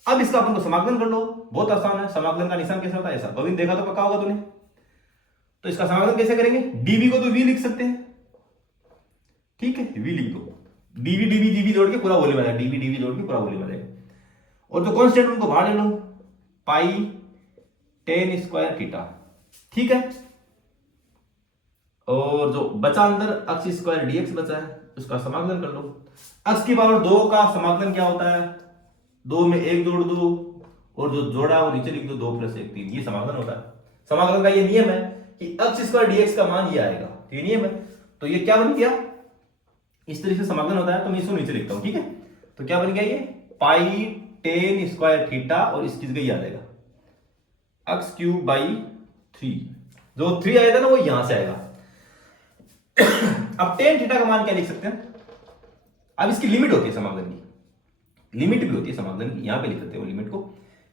अब इसका अपन को समाकलन कर लो, बहुत आसान है। समाकलन का निशान कैसा होता है? ऐसा। गोविंद देखा तो पक्का होगा तूने। तो इसका समाकलन कैसे करेंगे? डीवी को तो वी लिख सकते हैं, ठीक है, वी लिख दो। डीवी डीवी डीवी जोड़ के पूरा वॉल्यूम आ जाएगा, डीवी डीवी जोड़ के पूरा वॉल्यूम आ जाएगा। और जो कांस्टेंट उनको बाहर ले लो, पाई टेन स्क्वायर थीटा, ठीक है। और जो बचा अंदर अक्स स्क्वायर डीएक्स बचा है, उसका समाकलन कर लो। अक्स की पावर 2 का समाकलन क्या होता है? 2 में 1 जोड़ दो और जो जोड़ा है वो नीचे लिख दो, 2 + 1 3। ये समाकलन होता है। समाकलन का ये नियम है कि अक्स स्क्वायर डीएक्स का मान ये आएगा, तो ये नियम है। तो ये क्या बन गया? इस तरीके से समाकलन होता है। तो मैं इसको नीचे लिखता हूं, ठीक है। तो क्या बन गया ये? पाई टेन स्क्वायर थीटा और इसकी जगह ये आ जाएगा x³ / 3। जो 3 आएगा ना वो यहां से आएगा। अब टेन थीटा का मान क्या लिख सकते हैं? अब इसकी लिमिट होती है समाकलन की, लिमिट भी होती है समाकलन की, यहां पे लिख सकते हो लिमिट को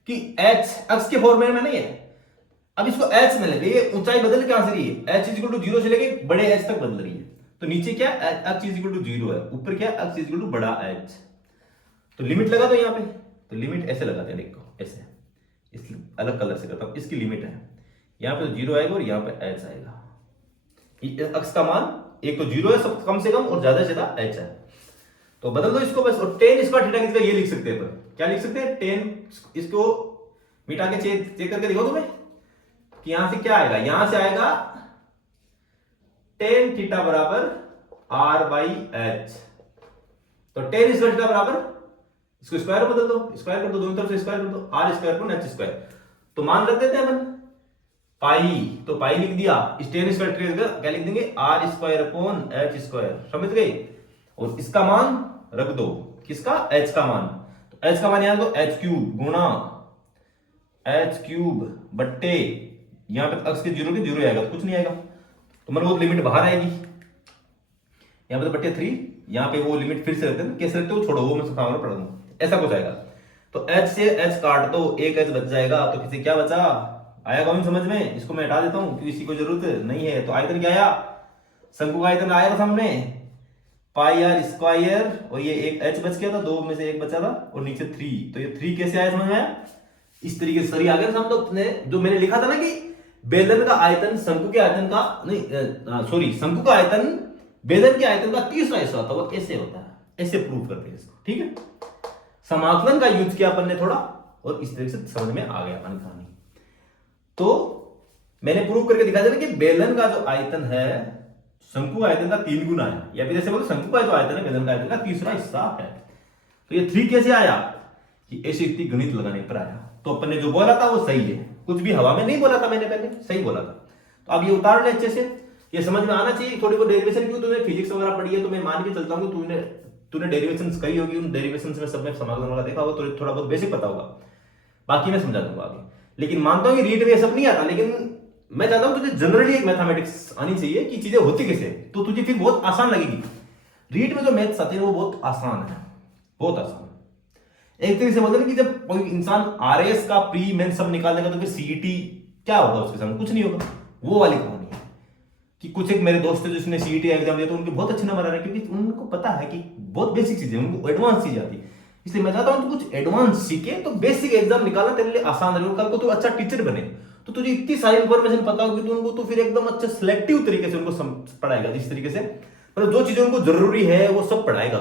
कि h x के फॉर्मेट में नहीं है। अब इसको h में ले, ये ऊंचाई बदल कहां से रही है? h = 0 से लेके बड़े h तक बदल रही है। तो नीचे क्या x = 0 है, ऊपर क्या x = बड़ा h। तो लिमिट लगा दो यहाँ पे। तो लिमिट ऐसे लगाते हैं, देखो ऐसे, इसलिए अलग कलर से करता हूं। इसकी लिमिट है यहाँ पे 0 आएगा और यहाँ पे h आएगा। x का मान एक तो 0 है सब कम से कम और ज्यादा से ज्यादा h है। तो बदल दो इसको बस। और टेन स्क्वायर थीटा किसका ये लिख सकते हैं, पर क्या लिख सकते हैं? टेन, इसको मिटा के चेक करके देखो तुम्हें कि यहां से क्या आएगा। यहां से आएगा टेन थीटा बराबर r/h। तो टेन स्क्वायर थीटा बराबर, इसको स्क्वायर बदल दो, स्क्वायर कर दो, दोनों तरफ से स्क्वायर कर दो, r² * h²। तो मान रख देते हैं अपन पाई, तो पाई लिख दिया। इस टेन स्क्वायर क्या लिख देंगे? r² / h²। समझ गए? और इसका मान रख दो, किसका? h का मान। तो h का मान यहां दो, h³ गुणा h³ बट्टे, यहां पे x के 0 के 0 आएगा तो कुछ नहीं आएगा, तो मतलब वो लिमिट बाहर आएगी। यहां पे तो बट्टे 3, यहां पे वो लिमिट फिर से रखते हैं, कैसे रखते हो छोड़ो, वो मैं सिखाऊंगा, पढ़ा दूंगा। ऐसा कुछ आएगा। तो h से h काट दो, एक h बच जाएगा। तो किसी क्या बचा? आया कौन समझ में? इसको मैं हटा देता हूं क्योंकि इसी को जरूरत नहीं है। तो आयतन क्या आया? शंकु का आयतन आया था सामने, पाई r²। और ये एक h बच गया था, 2 में से 1 बचा था, और नीचे 3। तो ये 3 कैसे आया समझ में आया? इस तरीके से सही आ गया। समझो अपने जो मैंने लिखा था ना कि बेलन का आयतन शंकु के आयतन का नहीं, सॉरी, शंकु का आयतन बेलन के आयतन का 3रा हिस्सा होता है। वो ऐसे होता है, ऐसे प्रूव करते हैं इसको, ठीक है। समाकलन का यूज किया अपन ने थोड़ा, और इस तरीके से समझ में आ गया अपन कहानी। तो मैंने प्रूव करके दिखा दिया कि बेलन का जो आयतन है शंकु आयतन का 3 गुना है, या फिर जैसे बोलो शंकु का जो आयतन है बेलन का आयतन का 3रा हिस्सा है। तो ये 3 कैसे आया? कि ऐसी इतनी गणित लगाने पर आया। तो अपन ने जो बोला था वो सही है, कुछ भी हवा में नहीं बोला था मैंने, पहले सही बोला था। तो अब ये उतार ले अच्छे से, ये समझ में आना चाहिए। थोड़ी बहुत डेरिवेशन क्यों, तूने फिजिक्स वगैरह पढ़ी है तो मैं मान के चलता हूँ कि तूने डेरिवेशंस कही होगी, उन डेरिवेशंस में सब में समाकलन वाला देखा होगा, तो थोड़ा बहुत बेसिक पता होगा, बाकी मैं समझा दूंगा आगे। लेकिन मानता हूं कि रीड में सब नहीं आता, लेकिन मैं चाहता हूं तुझे जनरली एक मैथमेटिक्स आनी चाहिए कि चीजें होती कैसे, तो तुझे फिर बहुत आसान लगेगी। रीड में जो मैथ्स आते हैं वो बहुत आसान है, बहुत आसान। एक तरीके से बोलते हैं कि जब कोई इंसान आरएस का प्री मेन सब निकाल देगा तो फिर सीईटी क्या होगा उसके सामने? कुछ नहीं होगा। वो वाली कहानी है कि कुछ एक मेरे दोस्त है जिसने सीईटी एग्जाम दिया तो उनके बहुत अच्छे नंबर आ रहे हैं, क्योंकि उनको पता है कि बहुत बेसिक चीजें, उनको एडवांस चीज आती है। इसलिए मैं चाहता हूं तू कुछ एडवांस सीखे तो बेसिक एग्जाम निकालना तेरे लिए आसान रहेगा। कल को तू अच्छा टीचर बने तो तुझे इतनी सारी इंफॉर्मेशन पता होगी तो उनको तो फिर एकदम अच्छे सिलेक्टिव तरीके से उनको पढ़ाएगा, जिस तरीके से मतलब जो चीजें उनको जरूरी है वो सब पढ़ाएगा।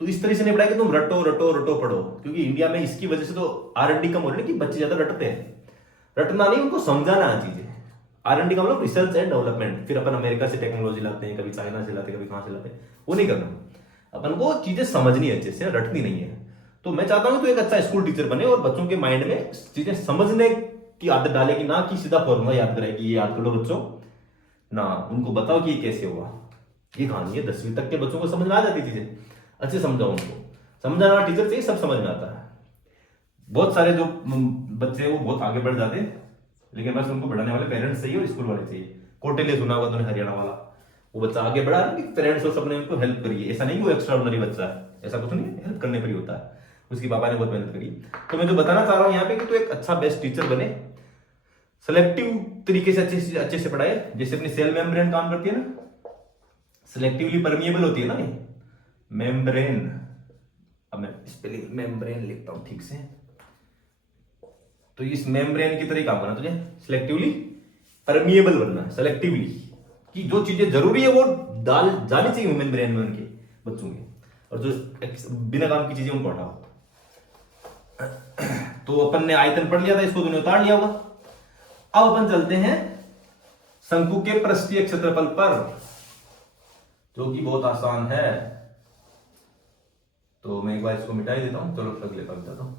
तो इस तरह से नहीं पढ़ाएगा तुम रटो रटो रटो पढ़ो, क्योंकि इंडिया में इसकी वजह से तो R&D कम हो रही है कि बच्चे ज्यादा रटते हैं। रटना नहीं, उनको समझाना है चीजें। R&D का मतलब रिसर्च एंड डेवलपमेंट। फिर अपन अमेरिका से टेक्नोलॉजी लाते हैं, कभी चाइना से लाते हैं, कभी कहां से लाते हैं, वो नहीं करना। अपन को चीजें समझनी है अच्छे से, रटनी नहीं है। तो मैं चाहता हूं तो एक अच्छा स्कूल टीचर बने और बच्चों के माइंड में चीजें समझने की आदत डालेगी, ना कि सीधा फॉर्मूला याद करेगी ये याद करो बच्चों, ना उनको बताओ कि ये कैसे होगा। ये कहानी है, 10वीं तक के बच्चों को समझ में आ जाती चीजें, अच्छे समझाओ उनको। समझाने वाला टीचर चाहिए, सब समझ में आता है। बहुत सारे जो बच्चे हैं वो बहुत आगे बढ़ जाते हैं, लेकिन बस उनको बढ़ाने वाले पेरेंट्स चाहिए और स्कूल वाले चाहिए। कोटेले सुना होगा तुमने, हरियाणा वाला, वो बच्चा आगे बढ़ा है कि पेरेंट्स और सबने उनको हेल्प करी है। ऐसा नहीं कि वो एक्स्ट्रा ऑर्डिनरी बच्चा है, ऐसा कुछ नहीं है, हेल्प करने पर ही होता है। उसकी पापा ने बहुत मेहनत करी। तो मैं जो बताना चाह रहा हूँ यहाँ पे कि तो एक अच्छा बेस्ट टीचर बने, सिलेक्टिव तरीके से अच्छे से पढ़ाए। जैसे अपनी सेल मेम्ब्रेन काम करती है ना, सिलेक्टिवली परमिएबल होती है ना ये मेम्ब्रेन। अब मैं स्पेलिंग मेम्ब्रेन लिखता हूं ठीक से। तो इस मेम्ब्रेन की तरह काम करना तुझे, सिलेक्टिवली परमिएबल बनना है, सेलेक्टिवली, कि जो चीजें जरूरी है वो डाल जानी चाहिए मेम्ब्रेन में उनके बच्चों के, और जो बिना काम की चीजें उनको हटाओ। तो अपन ने आयतन पढ़ लिया था, इसको तुमने उतार लिया होगा। अब अपन चलते हैं शंकु के पृष्ठीय क्षेत्रफल पर, जो कि बहुत आसान है। तो मैं एक बार इसको मिटा ही देता हूं, चलो अगले पर जाता हूं,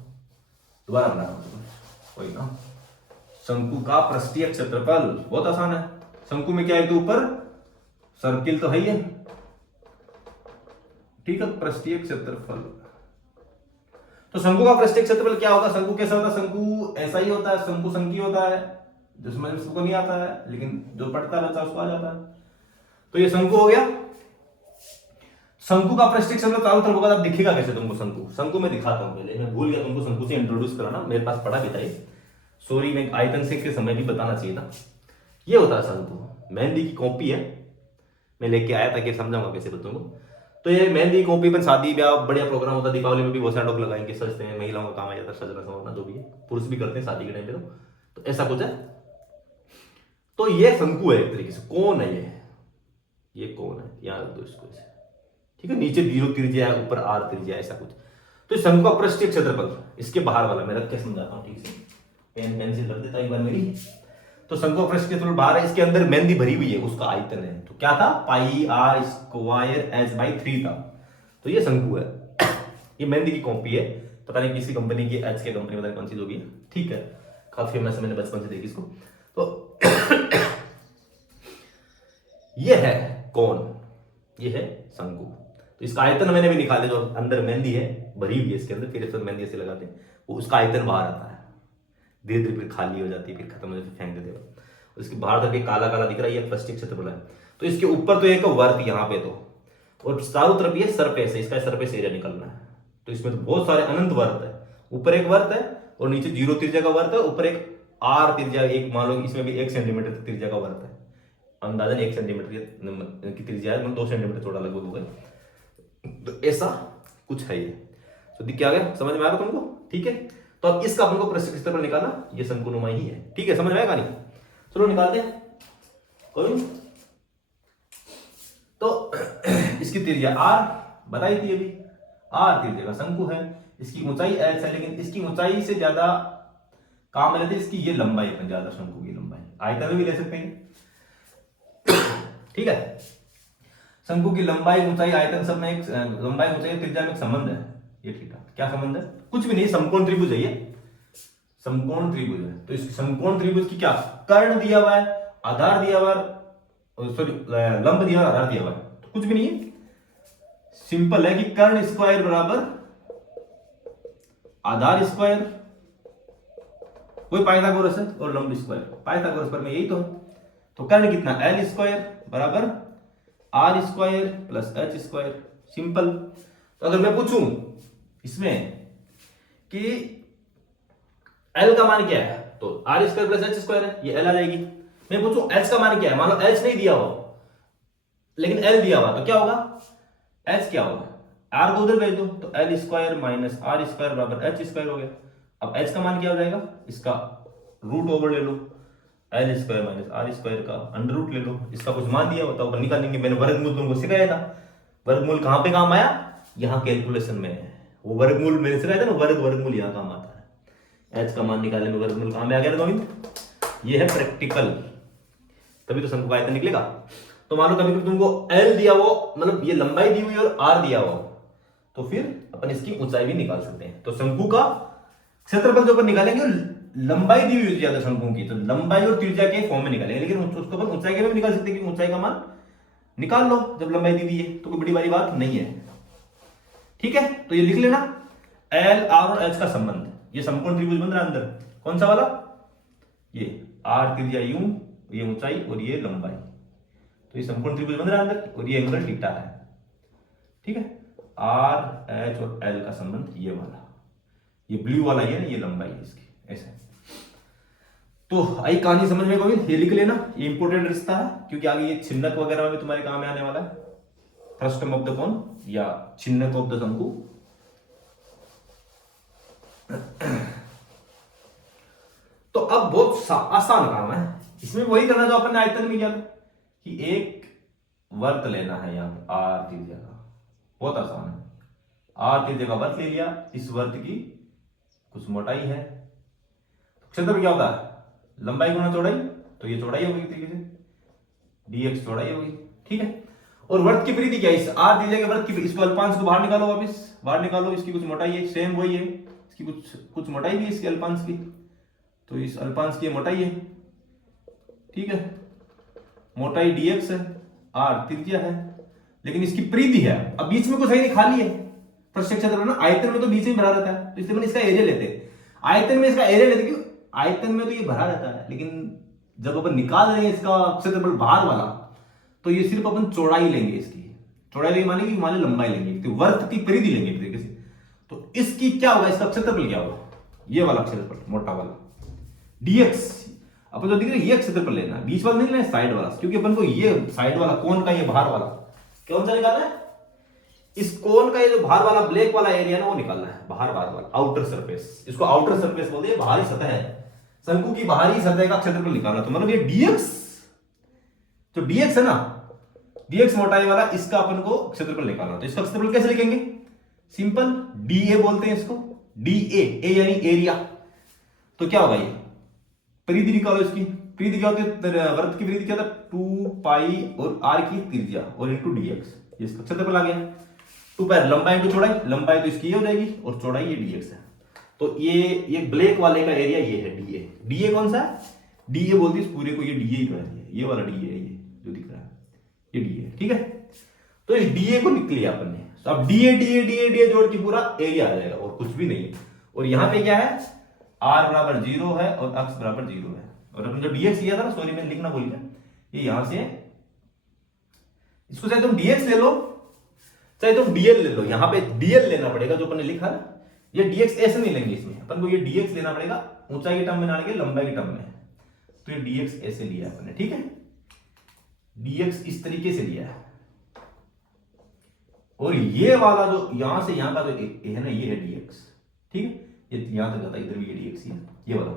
दोबारा बना रहा हूं, कोई ना। शंकु का पृष्ठीय क्षेत्रफल बहुत आसान है। शंकु में क्या है, तो ऊपर सर्किल तो है ही है, ठीक है। पृष्ठीय क्षेत्रफल, तो शंकु का पृष्ठीय क्षेत्रफल क्या होगा, शंकु कैसा होता है, शंकु ऐसा ही होता है, शंकु संकी होता है, जिसमें उसको नहीं आता है, लेकिन जो पढ़ता है बच्चा उसको आ जाता है। तो ये शंकु हो गया। शंकु का पृष्ठीय क्षेत्रफल चारों तरफ होगा, दिखेगा कैसे तुमको शंकु? शंकु में दिखाता हूं, पहले मैं भूल गया तुमको शंकु से इंट्रोड्यूस कराना, मेरे पास पढ़ा भी था ये, सॉरी, मैं आयतन से के समय भी बताना चाहिए था। ये होता है शंकु, मेहंदी की कॉपी है, मैं लेके आया था कि समझाऊंगा कैसे बच्चों को। तो ये मेहंदी कॉपी पर शादी ब्याह बढ़िया प्रोग्राम होता है, दीपावली में भी बहुत सारे लोग लगाएंगे, सजते हैं, महिलाओं का काम आ जाता है सजना संवरना, जो भी है, पुरुष भी करते हैं शादी के टाइम पे। तो ऐसा कुछ है। तो ये शंकु है एक तरीके से। कौन है ये कौन है, यहाँ रख दो इसको ऐसे, ठीक है। नीचे 0 त्रिज्या है, ऊपर R त्रिज्या, ऐसा कुछ। तो शंकु का पृष्ठीय क्षेत्रफल, इसके बाहर वाला मैं रख के समझाता हूँ, ठीक से, पेन पेंसिल रख देता एक बार मेरी। तो शंकु का पृष्ठीय क्षेत्रफल बाहर है, इसके अंदर मेहंदी भरी हुई है, उसका आयतन है। तो क्या था, पाई R स्क्वायर H/3 था। तो ये शंकु है। ये मेहंदी की कॉपी है, पता नहीं किसी कंपनी की, एच के कंपनी, पता नहीं कौन सी होगी, ठीक है, काफी फेमस है, मैंने बचपन से देखी इसको। तो ये है कौन, ये है शंकु। तो इसका आयतन मैंने भी निकाले, जो अंदर मेहंदी है भरी हुई है इसके अंदर, फिर इसमें मेहंदी ऐसे लगाते हैं, वो उसका आयतन बाहर आता है, धीरे धीरे फिर खाली हो जाती है, फिर खत्म हो जाती है, फेंक देते हैं। उसके बाहर तक काला काला दिख रहा है, ये पृष्ठीय क्षेत्रफल है। तो इसके ऊपर तो एक वर्ग यहाँ पे, तो और चारों तरफ ये सरफेस है, इसका सरफेस एरिया निकलना है। तो इसमें तो बहुत सारे अनंत वर्ग है, ऊपर एक वर्ग है और नीचे 0 त्रिज्या का वर्ग है, ऊपर एक R त्रिज्या, एक मान लो इसमें भी 1 सेंटीमीटर त्रिज्या का वर्ग है, अंदाजन 1 सेंटीमीटर की त्रिज्या है, 2 सेंटीमीटर थोड़ा लगभग होगा। तो ऐसा कुछ है ये। तो दिख क्या गया, समझ में आ रहा तुमको, ठीक है। तो अब इसका अपन को पृष्ठीय क्षेत्रफल निकालना, ये शंकुनुमा ही है, ठीक है, समझ में आएगा नहीं? चलो निकालते हैं कोई। तो इसकी त्रिज्या R बताई थी अभी, R त्रिज्या का शंकु है, इसकी ऊंचाई H है, लेकिन इसकी ऊंचाई से ज्यादा काम लेते इसकी ये लंबाई है, ज्यादा शंकु की लंबाई, आयतन भी ले सकते हैं, ठीक है। शंकु की लंबाई ऊंचाई आयतन सब में एक लंबाई ऊंचाई त्रिज्या में एक संबंध है, ये ठीक है। क्या संबंध है? कुछ भी नहीं, समकोण त्रिभुज है ये, समकोण त्रिभुज है। तो इस समकोण त्रिभुज की क्या कर्ण दिया हुआ है, आधार दिया हुआ है, सॉरी लंब दिया हुआ, आधार दिया हुआ है, तो कुछ भी नहीं है, सिंपल है कि कर्ण स्क्वायर बराबर आधार स्क्वायर, कोई पाइथागोरस है, और लंब स्क्वायर, पाइथागोरस पर में यही तो है। तो कर्ण कितना, L स्क्वायर बराबर R square plus H square, simple. तो अगर मैं पूछूं इसमें कि L का मान क्या है, तो R square plus H square है, ये L आ जाएगी। मैं पूछूं H का मान क्या है, मान लो H नहीं दिया हो लेकिन L दिया हुआ, तो क्या होगा, H क्या होगा, R को उधर भेज दो, तो L square minus R square बराबर H स्क्वायर हो गया। अब H का मान क्या हो जाएगा, इसका रूट ओवर ले लो, L square minus R square का अंडर रूट ले लो, इसका कुछ मान दिया होता है निकालेंगे, मैंने वर्गमूल तुमको सिखाया था। वर्गमूल कहां पे काम आया, यहाँ कैलकुलेशन में है, वो वर्गमूल मैंने सिखाया था ना, वर्गमूल यहाँ काम आता है। H का मान निकालने में वर्गमूल कहां में आ गया गोविंद, ये है प्रैक्टिकल, तभी तो शंकु का आयतन निकलेगा। तो मान लो कभी कभी तुमको L दिया हो, मतलब ये लंबाई दी हुई और R दिया हो, तो फिर अपन इसकी ऊंचाई भी निकाल सकते हैं। तो शंकु का क्षेत्रफल जो अपन निकालेंगे लंबाई दी हुई होती है शंकु की, तो लंबाई और त्रिज्या के फॉर्म में निकालेंगे, लेकिन उसको अपन ऊंचाई के में भी निकाल सकते हैं कि ऊंचाई का मान निकाल लो जब लंबाई दी हुई है, तो कोई बड़ी बड़ी बात नहीं है, ठीक है। तो ये लिख लेना, L R और H का संबंध, ये समकोण त्रिभुज बन रहा है अंदर, कौन सा वाला, ये R त्रिज्या यूं, ये ऊंचाई और ये लंबाई, तो ये समकोण त्रिभुज बन रहा है अंदर, और ये एंगल थीटा है, ठीक है। R H और L का संबंध ये वाला, ये ब्लू वाला ये ना, ये लंबाई है इसकी, ऐसे। तो आई कहानी समझ में कोई, ये लिख लेना, ये इंपोर्टेंट रिश्ता है, क्योंकि आगे ये छिन्नक वगैरह में तुम्हारे काम में आने वाला है, फ्रस्टम ऑफ द कोन या छिन्नक ऑफ द शंकु। तो अब बहुत आसान काम है, इसमें वही करना जो अपन ने आयतन में किया था कि एक वर्त लेना है यहाँ पे आर त्रिज्या का, बहुत आसान है। आर त्रिज्या का वर्त ले लिया, इस वर्त की कुछ मोटाई है, क्षेत्रफल क्या होता है लंबाई गुना चौड़ाई, तो ये चौड़ाई होगी तरीके से, dx चौड़ाई होगी, ठीक है। और वर्त की परिधि क्या है, इस आर त्रिज्या के वर्त की, इसको अल्पांश को बाहर निकालो, वापस बाहर निकालो, इसकी कुछ मोटाई है, सेम वही है, इसकी कुछ मोटाई भी है इसकी अल्पांश की, तो इस अल्पांश की मोटाई है, ठीक है, मोटाई dx है, आर त्रिज्या है, लेकिन इसकी परिधि है, अब बीच में कुछ है नहीं, खाली है प्रत्यक्ष क्षेत्रफल ना, आयतन में तो बीच में भरा रहता है, तो इसलिए मैंने इसका एरिया लेते हैं, आयतन में इसका एरिया लेते, क्यों, आयतन में तो ये भरा रहता है, लेकिन जब अपन निकाल रहे हैं इसका क्षेत्रफल बाहर वाला, तो ये सिर्फ अपन चौड़ाई लेंगे, इसकी चौड़ाई लेंगे, मानेंगे मान लो लंबाई लेंगे, तो वर्त की परिधि लेंगे एक तरीके से, तो इसकी क्या होगा, इसका क्षेत्रफल क्या होगा, ये वाला क्षेत्रफल मोटा वाला dx, अपन जो दिख रहा है ये क्षेत्रफल लेना है, बीच वाला नहीं लेना है, साइड वाला, क्योंकि अपन को ये साइड वाला कोन का ये बाहर वाला कौन सा निकालना है, इस कोन का ये जो बाहर वाला ब्लैक वाला एरिया ना वो निकालना है, बाहर वाला आउटर सरफेस, इसको आउटर सरफेस बोलते हैं, बाहरी सतह है, शंकु की बाहरी सतह का क्षेत्रफल निकालना, तो मतलब ये dx, जो dx है ना, dx मोटाई वाला, इसका अपन को क्षेत्रफल निकालना, तो इसका क्षेत्रफल कैसे लिखेंगे, सिंपल dA बोलते हैं इसको, dA, A यानी एरिया, तो क्या होगा ये परिधि निकालो, इसकी परिधि क्या होती है, वर्त की परिधि क्या था 2 पाई और r की त्रिज्या और इनटू dx, ये इसका क्षेत्रफल आ गया, 2 पाई लंबाई इनटू चौड़ाई, लंबाई तो इसकी ये हो जाएगी और चौड़ाई ये dx है, तो ये ब्लैक वाले का एरिया ये है dA, dA कौन सा है, dA बोलती है इस पूरे को, ये dA ही तो है, ये वाला dA है, ये जो दिख रहा है ये dA है, ठीक है। तो इस dA को निकल लिया अपन ने, तो अब dA जोड़ के पूरा एरिया आ जाएगा और कुछ भी नहीं है, और यहाँ पे क्या है r बराबर 0 है और x बराबर 0 है, और अपन जो dx लिया था ना, सॉरी मैं लिखना भूल गया, ये यहां से इसको चाहे तुम dx ले लो चाहे तुम dl ले लो, यहां पे dl लेना पड़ेगा जो अपन ने लिखा ना, ये dx ऐसे नहीं लेंगे, इसमें अपन को ये dx लेना पड़ेगा ऊंचाई के टर्म में, ना लेंगे लंबाई के टर्म में, तो ये dx ऐसे लिया अपन ने, ठीक है, dx इस तरीके से लिया है, और ये वाला जो यहां से यहां का जो है ना, ये है dx, ठीक है, ये यहां तक जाता है, इधर भी ये dx ही है, ये वाला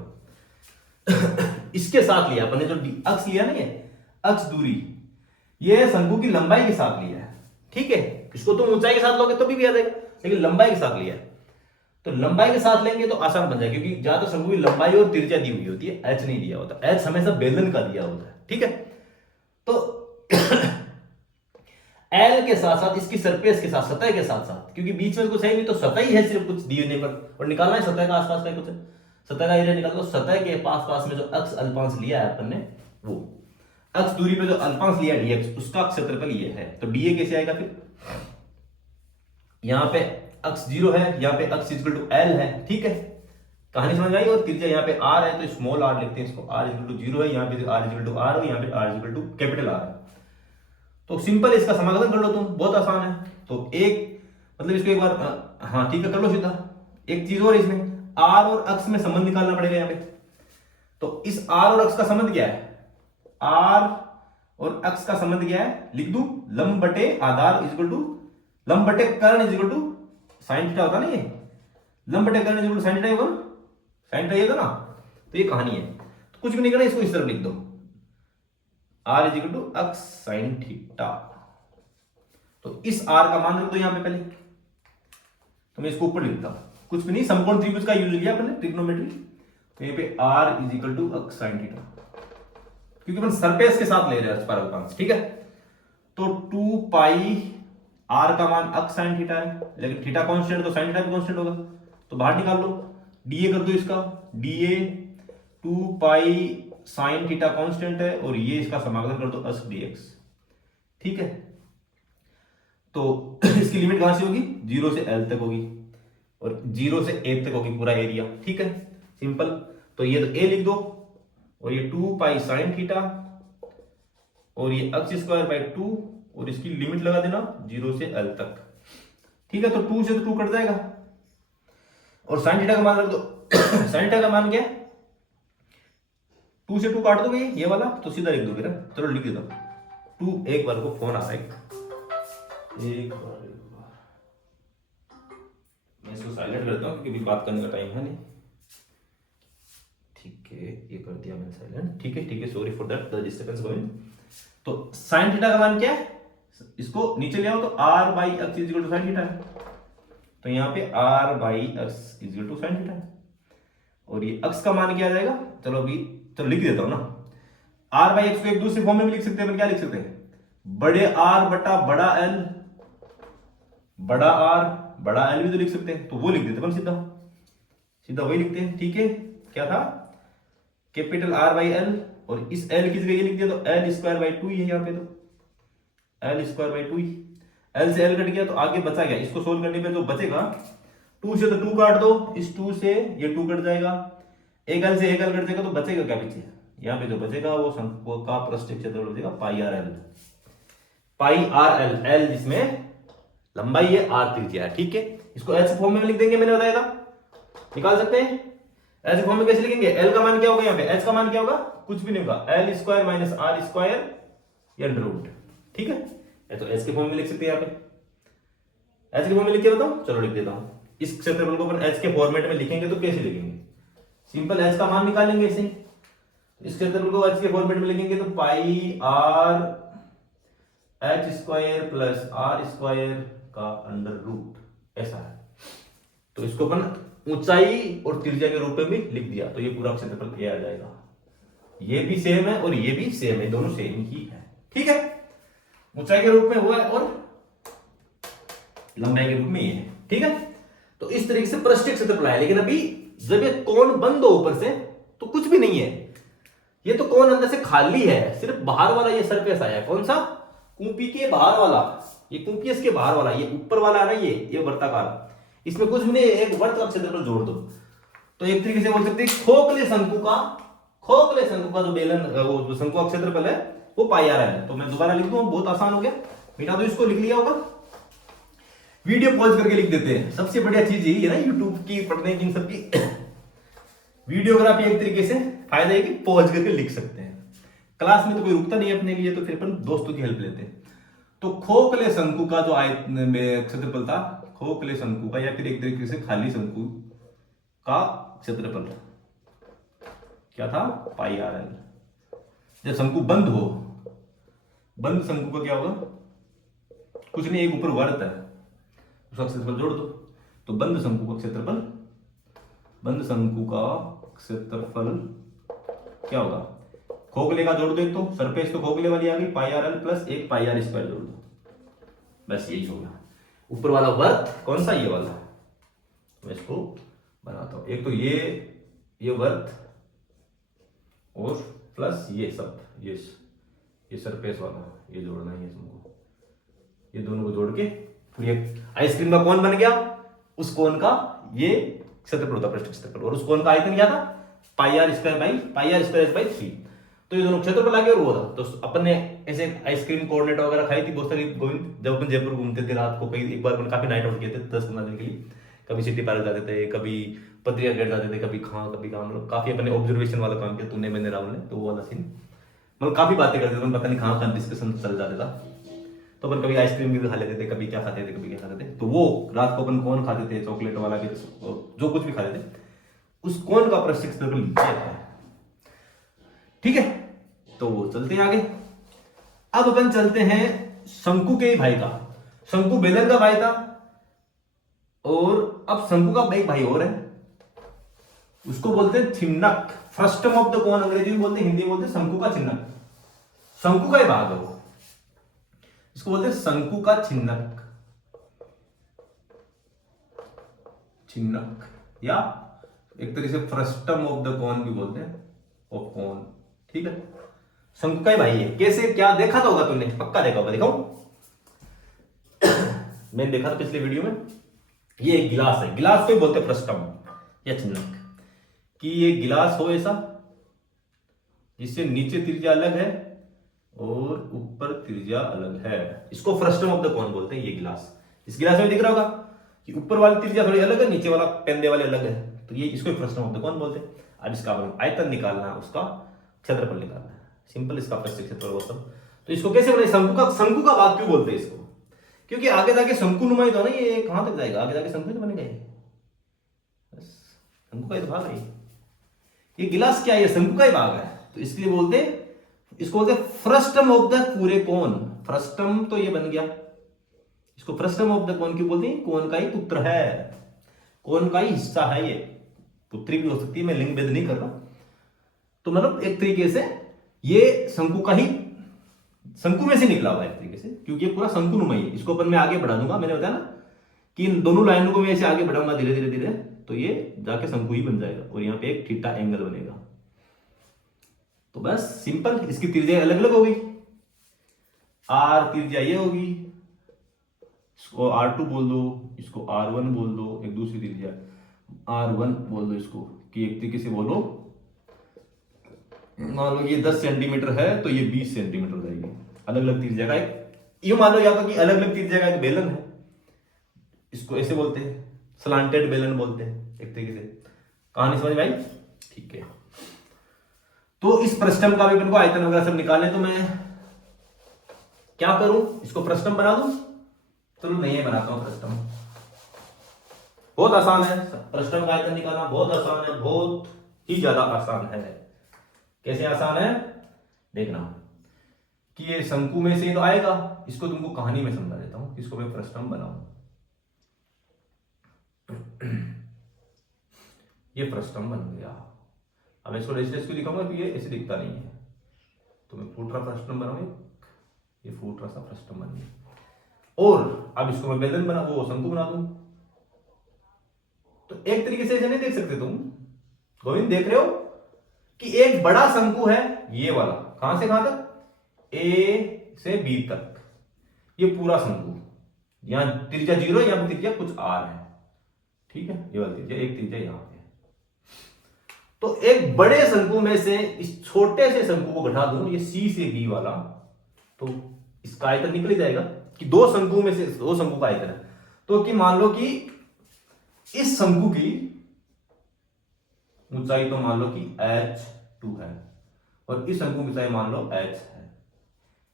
इसके साथ लिया अपन ने, जो अक्ष लिया ना, ये अक्ष दूरी, ये शंकु की लंबाई के साथ लिया है, ठीक है, इसको तुम ऊंचाई के साथ लोगे तो भी आ जाएगा, लेकिन लंबाई के साथ लिया है, तो लंबाई के साथ लेंगे तो आसान बन जाएगा, क्योंकि ज्यादा शंकु की लंबाई और त्रिज्या दी हुई होती है, h नहीं दिया होता, h हमेशा बेलन का दिया होता है, ठीक है, तो L के साथ साथ इसकी सरफेस के साथ, सतह के साथ साथ, क्योंकि बीच में कुछ है नहीं, तो सतह ही है सिर्फ कुछ दिए पर, और निकालना है सतह का आसपास का कुछ है, सतह का एरिया निकाल दो, सतह के पास में जो अक्ष अल्पांश लिया है अपन ने, वो अक्ष दूरी पे जो अल्पांश लिया dx, उसका क्षेत्रफल ये है, तो dA कैसे आएगा फिर, यहां पे अक्ष 0 है, यहां पे अक्ष इक्वल टू L है, ठीक है, कहानी समझ आई, और त्रिज्या यहाँ पे r है, तो स्मॉल r लिखते हैं इसको, r इक्वल टू 0 है, यहाँ पे r इक्वल टू r, और यहाँ पे r equal to capital R है, तो सिंपल इसका समाधान कर लो तुम, बहुत आसान है, तो एक मतलब इसको एक बार हाँ ठीक है कर लो सीधा, एक चीज और इसमें r और अक्ष में संबंध निकालना पड़ेगा यहाँ पे, तो इस r और अक्ष का संबंध क्या है, r और अक्ष का संबंध क्या है, लिख दूं लंब बटे आधार इक्वल टू लंब बटे कर्ण इक्वल टू साइन थीटा होता ना, ये लंब बटे कर्ण इक्वल टू साइन थीटा होगा, साइन थीटा ये था ना, तो ये कहानी है, तो कुछ भी नहीं करना, इसको इस तरफ लिख दो, r इज इक्वल टू अक्ष साइन थीटा, तो इस r का मान रख दो यहां पे पहले, तो मैं इसको ऊपर लिखता हूं, कुछ भी नहीं, समकोण त्रिभुज का यूज लिया अपने ट्रिग्नोमेट्री, तो यहाँ पे r इज इक्वल टू अक्ष साइन थीटा, क्योंकि अपन सरफेस के साथ ले रहे हैं अल्पांश, ठीक है, तो 2 पाई r का मान अक्ष साइन थीटा है, लेकिन थीटा कांस्टेंट, तो साइन थीटा भी कांस्टेंट होगा, तो बाहर निकाल लो, dA कर दो इसका, dA 2 pi sine theta constant है, और ये इसका समाकलन कर दो अक्ष dx, ठीक है, तो इसकी लिमिट कहां से होगी, 0 से L तक होगी, और 0 से A तक होगी पूरा एरिया, ठीक है, सिंपल, तो ये तो A लिख दो, और ये 2 पाई साइन थीटा, और ये अक्ष स्क्वायर बाय 2, और इसकी लिमिट लगा देना 0 से L तक, ठीक है, तो 2 से तो 2 कट जाएगा, और साइन थीटा का मान रख दो साइन थीटा का मान क्या है, 2 से 2 काट दोगे ये वाला, तो सीधा लिख दोगे ना, चलो लिख देता हूं 2, एक बार को फोन आ रहा है, एक बार मैं इसको साइलेंट करता हूं क्योंकि अभी बात करने का टाइम है नहीं, ठीक है, सेकंड, ठीक है, sorry for that, the disturbance going. तो sin थीटा का मान क्या है, इसको नीचे ले आओ तो r by x is equal to sin theta है, तो यहाँ पे r by x is equal to sin theta है, और ये x का मान क्या आ जाएगा, चलो अभी चलो लिख देता हूं ना, r बाई x को एक दूसरे फॉर्म में भी लिख सकते हैं, अपन क्या लिख सकते हैं, बड़े R बटा बड़ा L, बड़ा R बड़ा L भी तो लिख सकते हैं, तो वो लिख देते अपन सीधा सीधा वही लिखते हैं, ठीक है, क्या था, कैपिटल R बाई L, और इस L की जगह ये लिख दिया तो L स्क्वायर बाई 2 ही है यहाँ पे, तो L square by 2 he, L से L कट गया तो आगे बचा गया, इसको सोल्व करने पे जो बचेगा 2 से तो 2 काट दो, इस 2 से ये 2 कट जाएगा, एक L से एक L कट जाएगा, तो बचेगा क्या पीछे, यहाँ पे जो बचेगा वो शंकु का पृष्ठीय क्षेत्रफल बचेगा पाई आर एल, पाई आर एल, एल जिसमें लंबाई है, आर त्रिज्या है, ठीक है, इसको एच फॉर्म में लिख देंगे, मैंने बताया था, निकाल सकते हैं, एच फॉर्म में कैसे लिखेंगे, एल का मान क्या होगा यहाँ पे, एच का मान क्या होगा, कुछ भी नहीं होगा, L square minus R square या अंडर रूट, ठीक है, तो एच के फॉर्म में लिख सकते हैं यहाँ पे, एच के फॉर्म में लिख के बताओ, चलो लिख देता हूं, इस क्षेत्रफल को अपन एच के फॉर्मेट में लिखेंगे तो कैसे लिखेंगे, सिंपल एच का मान निकालेंगे ऐसे, इस क्षेत्रफल को एच के फॉर्मेट में लिखेंगे तो pi r h square plus r square का अंडर रूट, ऐसा है, तो इसको अपन ऊंचाई और त्रिज्या के रूप में भी लिख दिया, तो ये पूरा क्षेत्रफल ये आ जाएगा, ये भी सेम है और ये भी सेम है, दोनों सेम ही है, ठीक है, ऊंचाई के रूप में हुआ है और लंबाई के रूप में ये है, ठीक है, तो इस तरीके से पृष्ठीय क्षेत्रफल है, लेकिन अभी जब ये कोण बंद हो ऊपर से तो कुछ भी नहीं है, ये तो कोण अंदर से खाली है, सिर्फ बाहर वाला ये सरफेस आया है, कौन सा, कूपी के बाहर वाला, ये कूपियस के बाहर वाला, ये ऊपर वाला है ना, ये वर्ताकार, इसमें कुछ भी नहीं, एक वर्त का क्षेत्रफल जोड़ दो, तो एक तरीके से बोल सकते हैं खोखले शंकु का जो बेलन, वो जो शंकु का क्षेत्रफल है वो पाई आर है, तो मैं दोबारा लिख दूं, बहुत आसान हो गया, मिटा दो इसको, लिख लिया होगा, वीडियो पॉज करके लिख देते हैं, सबसे बढ़िया चीज यही है ना यूट्यूब की, पढ़ने की, इन सबकी वीडियोग्राफी एक तरीके से फायदा है कि पॉज करके लिख सकते हैं, क्लास में तो कोई रुकता नहीं है अपने लिए, तो फिर अपन दोस्तों की हेल्प लेते हैं, तो खोखले शंकु का जो आयत में क्षेत्रफल था, खोखले शंकु का, या फिर एक तरीके से खाली शंकु का क्षेत्रफल क्या था, पाई आर एल, जब शंकु बंद हो, बंद शंकु का क्या होगा, कुछ नहीं, एक ऊपर वर्त है, उसका क्षेत्रफल जोड़ दो, तो बंद शंकु का क्षेत्रफल, बंद शंकु का क्षेत्रफल क्या होगा, खोखले का जोड़ दो, एक तो सरफेस तो खोखले वाली आ गई, पाई आर एल प्लस एक पाई आर स्क्वायर जोड़ दो, बस यही होगा, ऊपर वाला वर्त कौन सा, ये वाला, मैं इसको बनाता हूं, एक तो ये वर्त और प्लस ये सब, ये सरफेस वाला, ये जोड़ना है इसको, ये दोनों को जोड़ के फिर ये आइसक्रीम का कोन बन गया, उस कोन का ये क्षेत्रफल होता, पृष्ठ क्षेत्रफल, और उस कोन का आयतन क्या था, पाई आर स्क्वायर बाई 3, तो ये दोनों क्षेत्रफल आ गया और वो था, तो अपन ने ऐसे आइसक्रीम कोऑर्डिनेट वगैरह खाई थी बहुत सारी गोविंद, जब अपन जयपुर घूमते थे रात को, कई एक बार अपन काफी नाइट आउट किए थे 10-15 दिन के लिए, कभी सिटी पार्क जाते थे, कभी पत्रिया गेट जाते थे, कभी कहाँ, मतलब काफी अपने ऑब्जर्वेशन वाला काम किया, तूने मैंने राहुल ने, तो वो वाला सीन, मतलब काफी बातें करते थे, पता नहीं कहाँ डिस्कशन चल जाता था, तो अपन कभी आइसक्रीम भी खा लेते थे, कभी क्या खाते थे, कभी क्या खाते थे, तो वो रात को अपन कौन खाते थे, चॉकलेट वाला भी, जो कुछ भी खाते थे, उस कौन का पृष्ठीय क्षेत्रफल है, ठीक है, तो वो चलते हैं आगे, अब अपन चलते हैं शंकु के भाई का, शंकु बेलन का भाई था, और अब शंकु का एक भाई और है, उसको बोलते हैं छिन्नक, फ्रस्टम ऑफ द कोन अंग्रेजी में बोलते हैं, हिंदी में बोलते हैं शंकु का छिन्नक, शंकु का ही भाग है वो, इसको बोलते हैं शंकु का छिन्नक, या एक तरीके से फ्रस्टम ऑफ द कोन भी बोलते हैं, ऑफ कोन, ठीक है, शंकु का ही भाई है, कैसे, क्या देखा तो होगा तुमने, पक्का देखा होगा, दिखाओ मैंने देखा था पिछले वीडियो में, ये एक गिलास है, गिलास को ही बोलते हैं फ्रस्टम या छिन्नक, कि ये गिलास हो ऐसा, जिससे नीचे त्रिज्या अलग है और ऊपर त्रिज्या अलग है, इसको फ्रस्टम ऑफ द कोन बोलते हैं, ये गिलास, इस गिलास में दिख रहा होगा कि ऊपर वाली त्रिज्या थोड़ी अलग है, नीचे वाला पेंदे वाले अलग है, तो ये इसको फ्रस्टम ऑफ द कोन बोलते हैं। अब इसका आयतन निकालना है, उसका क्षेत्रफल निकालना है, सिंपल, इसका पृष्ठीय क्षेत्रफल वो सब, तो इसको कैसे बनाए, शंकु का भाग क्यों बोलते हैं इसको, क्योंकि आगे जाके शंकु नुमाई तो ना, ये कहां तक जाएगा, आगे जाके शंकु तो बनेगा, बस शंकु का ही भाग है, ये गिलास क्या है, ये शंकु का ही भाग है, तो इसके लिए बोलते इसको बोलते फ्रस्टम ऑफ द पूरे कोन। फ्रस्टम तो ये बन गया, इसको फ्रस्टम ऑफ द कोन क्यों बोलते हैं? कोन का ही पुत्र है, कोन का ही हिस्सा है ये। पुत्री भी हो सकती है, मैं लिंग भेद नहीं कर रहा। तो मतलब एक तरीके से ये शंकु का ही, शंकु में से निकला हुआ है एक तरीके से, क्योंकि ये पूरा शंकु नुमा ही है। इसको अपन मैं आगे बढ़ा दूंगा, मैंने बताया ना कि इन दोनों लाइनों को मैं ऐसे आगे बढ़ाऊंगा धीरे धीरे धीरे, तो ये जाके शंकु ही बन जाएगा और यहाँ पे एक थीटा एंगल बनेगा। तो बस सिंपल, इसकी त्रिज्या अलग अलग होगी। आर त्रिज्या ये होगी, इसको R2 बोल दो, इसको R1 बोल दो, एक दूसरी त्रिज्या R1 बोल दो इसको, कि एक तरीके से बोलो मान लो ये 10 सेंटीमीटर है तो ये 20 सेंटीमीटर हो जाएगी। अलग अलग त्रिज्या का एक, ये मान लो या तो कि अलग अलग त्रिज्या का एक बेलन है, इसको ऐसे बोलते हैं, स्लांटेड बेलन बोलते हैं एक तरीके से। कहानी समझ में आई? ठीक है। तो इस फ्रस्टम का भी अपन को आयतन वगैरह सब निकालने, तो मैं क्या करूं, इसको फ्रस्टम बना दूं? चलो नहीं है, बनाता हूं फ्रस्टम। बहुत आसान है फ्रस्टम का आयतन निकालना, बहुत आसान है, बहुत ही ज्यादा आसान है। कैसे आसान है देखना, कि ये शंकु में से तो आएगा, इसको तुमको कहानी में समझा देता हूं, इसको मैं फ्रस्टम बनाऊं। ये फ्रस्टम बन गया। अब इसको रेसिडेंस क्यों दिखाऊंगा, तो ये ऐसे दिखता नहीं है, तो मैं फूटरा फ्रस्टम बनाऊंगा, ये फूटरा सा फ्रस्टम बन गया। और अब इसको मैं बेलन बना, वो शंकु बना दूं। तो एक तरीके से ऐसे नहीं देख सकते तुम, गोविंद देख रहे हो कि एक बड़ा शंकु है ये वाला, कहां से कहां तक, ए से बी तक, ये पूरा शंकु, यहां त्रिज्या 0, यहां त्रिज्या कुछ आर है, ठीक है, ये वाली त्रिज्या, एक त्रिज्या यहां पे। तो एक बड़े शंकु में से इस छोटे से शंकु को घटा दूं, ये सी से बी वाला, तो इसका आयतन निकल ही जाएगा कि दो शंकु में से दो शंकु का आयतन है। तो कि मान लो कि इस शंकु की ऊंचाई तो मान लो कि h2 है, और इस शंकु की ऊंचाई मान लो h है,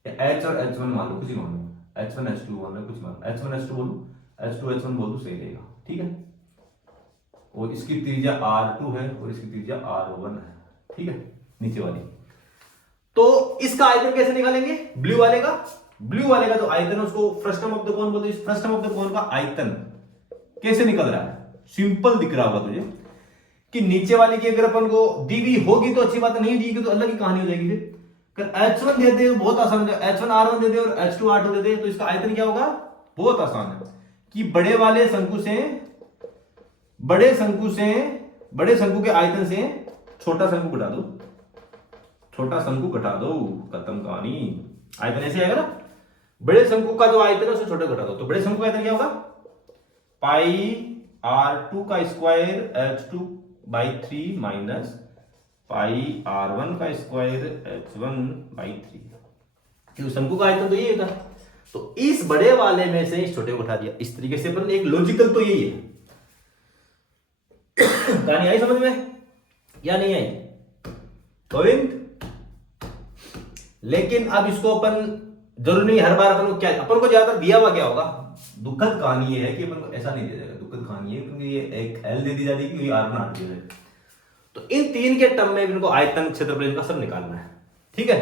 या h और h1 मान लो, कुछ ही मान लो, h1 h2 मान लो, कुछ मान लो, h1 h2 बोलूं, h2 h1 बोल दो, सही रहेगा, ठीक है। और इसकी त्रिज्या R2 है और इसकी त्रिज्या R1 है, ठीक है, नीचे वाली। तो इसका आयतन कैसे निकालेंगे, ब्लू वाले का? ब्लू वाले का जो आयतन है उसको फ्रस्टम ऑफ द कोन बोलते हैं। इस फ्रस्टम ऑफ द कोन का आयतन कैसे निकल रहा है, सिंपल दिख रहा होगा तुझे कि नीचे वाली की अगर अपन को दी हुई होगी तो अच्छी बात है, नहीं दी गई तो अलग ही कहानी हो जाएगी। फिर अगर H1 दे दे बहुत आसान है, H1 R1 दे दे और H2 R2 दे दे, तो इसका आयतन क्या होगा, बहुत आसान है कि बड़े वाले शंकु से बड़े शंकु के आयतन से छोटा शंकु घटा दो, छोटा शंकु घटा दो, खत्म कहानी। आयतन ऐसे आएगा ना, बड़े शंकु का जो आयतन है उसे छोटा घटा दो, तो बड़े शंकु का आयतन क्या होगा, पाई R2 का square H2 by 3 minus pi R1 का स्क्वायर H1 बाई 3, क्योंकि शंकु का आयतन तो यही था। तो इस बड़े वाले में से इस छोटे को उठा दिया, इस तरीके से अपन एक लॉजिकल तो यही है। कहानी आई समझ में या नहीं आई गोविंद? लेकिन अब इसको अपन जरूरी नहीं हर बार अपन को क्या, अपन को ज्यादा दिया हुआ क्या होगा, दुखद कहानी ये है कि अपन को ऐसा नहीं दिया जाएगा, दुखद कहानी है क्योंकि ये एक एल दे दी जाती है, क्योंकि R1 R2 है। तो इन तीन के टर्म में इनको आयतन क्षेत्रफल इनका सब निकालना है, ठीक है।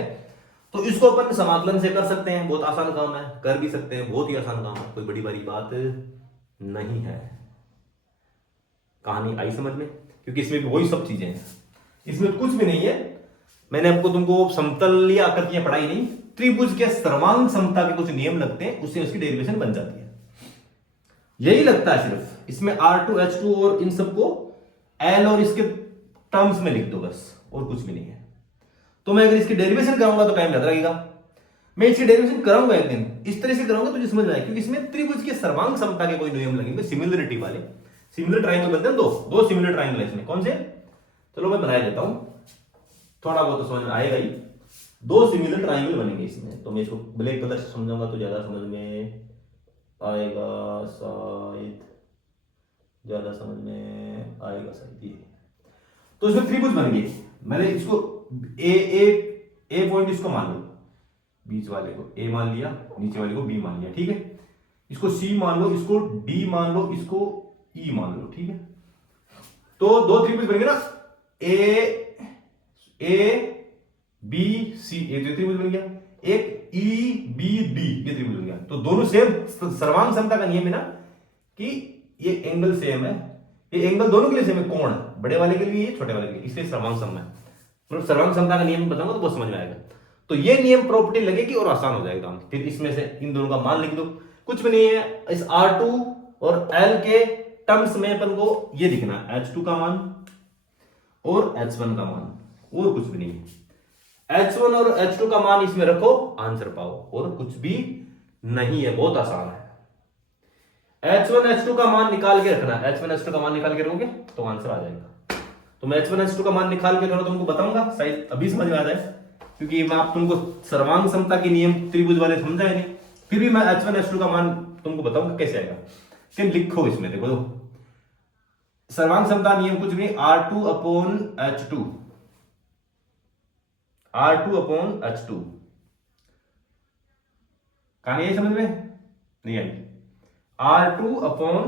तो इसको अपन समाकलन से कर सकते हैं, बहुत आसान काम है, कर भी सकते हैं, बहुत ही आसान काम है, कोई बड़ी बड़ी बात नहीं है। कहानी आई समझ में? क्योंकि इसमें भी वही सब चीजें हैं, इसमें कुछ भी नहीं है। मैंने आपको तुमको समतलीय आकृतियां पढ़ाई नहीं, त्रिभुज के सर्वांग समता के कुछ नियम लगते हैं, उससे उसकी डेरिवेशन बन जाती है, यही लगता है सिर्फ। इसमें R2 H2 और इन सबको L और इसके टर्म्स में लिख दो बस, और कुछ भी नहीं है। तो मैं अगर इसकी डेरिवेशन कराऊंगा तो टाइम ज्यादा लगेगा, मैं इसकी डेरिवेशन कराऊंगा एक दिन, इस तरह से कराऊंगा तुझे समझ में आएगा, क्योंकि इसमें त्रिभुज के सर्वांग समता के कोई नियम लगेंगे, सिमिलरिटी वाले। सिमिलर ट्राइंगल बनते हैं दो सिमिलर ट्राइंगल है इसमें, कौन से, चलो मैं बना देता हूं, थोड़ा बहुत तो समझ में आएगा ही। दो सिमिलर ट्राइंगल बनेंगे इसमें, तो मैं इसको ब्लैक कलर से समझाऊंगा तो ज्यादा समझ में आएगा, शायद ज्यादा समझ में आएगा शायद ये। तो इसमें त्रिभुज बन गए, मैंने इसको ए पॉइंट इसको मान लो, बीच वाले को ए मान लिया, नीचे वाले को बी मान लिया, ठीक है। इसको सी मान लो, इसको डी मान लो, इसको ई मान लो, ठीक है। तो दो त्रिभुज बन गए ना, ए बी सी, एक त्रिभुज बन गया, एक ई बी डी, ये त्रिभुज बन गया। तो दोनों सेम, सर्वांग समता का नियम है ना कि ये एंगल सेम है, ये एंगल दोनों के लिए सेम है, कोण बड़े वाले के लिए, छोटे वाले के लिए, इसलिए सर्वांग सम है। मतलब सर्वांग समता का नियम बताऊंगा तो बहुत समझ में आएगा। तो ये नियम प्रॉपर्टी लगेगी और आसान हो जाएगा काम। फिर इसमें से इन दोनों का मान लिख दो, कुछ भी नहीं है, इस R2 और L के टर्म्स में अपन को ये लिखना है, H2 का मान और H1 का मान, और कुछ भी नहीं है। H1 और H2 का मान इसमें रखो, आंसर पाओ, और कुछ भी नहीं है, बहुत आसान है। H1 H2 का मान निकाल के रखना, H1 H2 का मान निकाल के रखोगे तो आंसर आ जाएगा। तो मैं H1 H2 का मान निकाल के थोड़ा तुमको बताऊंगा, शायद अभी समझ में आ जाए, क्योंकि मैं आप तुमको सर्वांग समता के नियम त्रिभुज वाले समझाए नहीं, फिर भी मैं H1 H2 का मान तुमको बताऊंगा कैसे आएगा। फिर लिखो इसमें, देखो सर्वांग समता नियम कुछ भी, R2 upon H2, R2 upon H2, कहानी आई समझ में? नहीं आई। R2 upon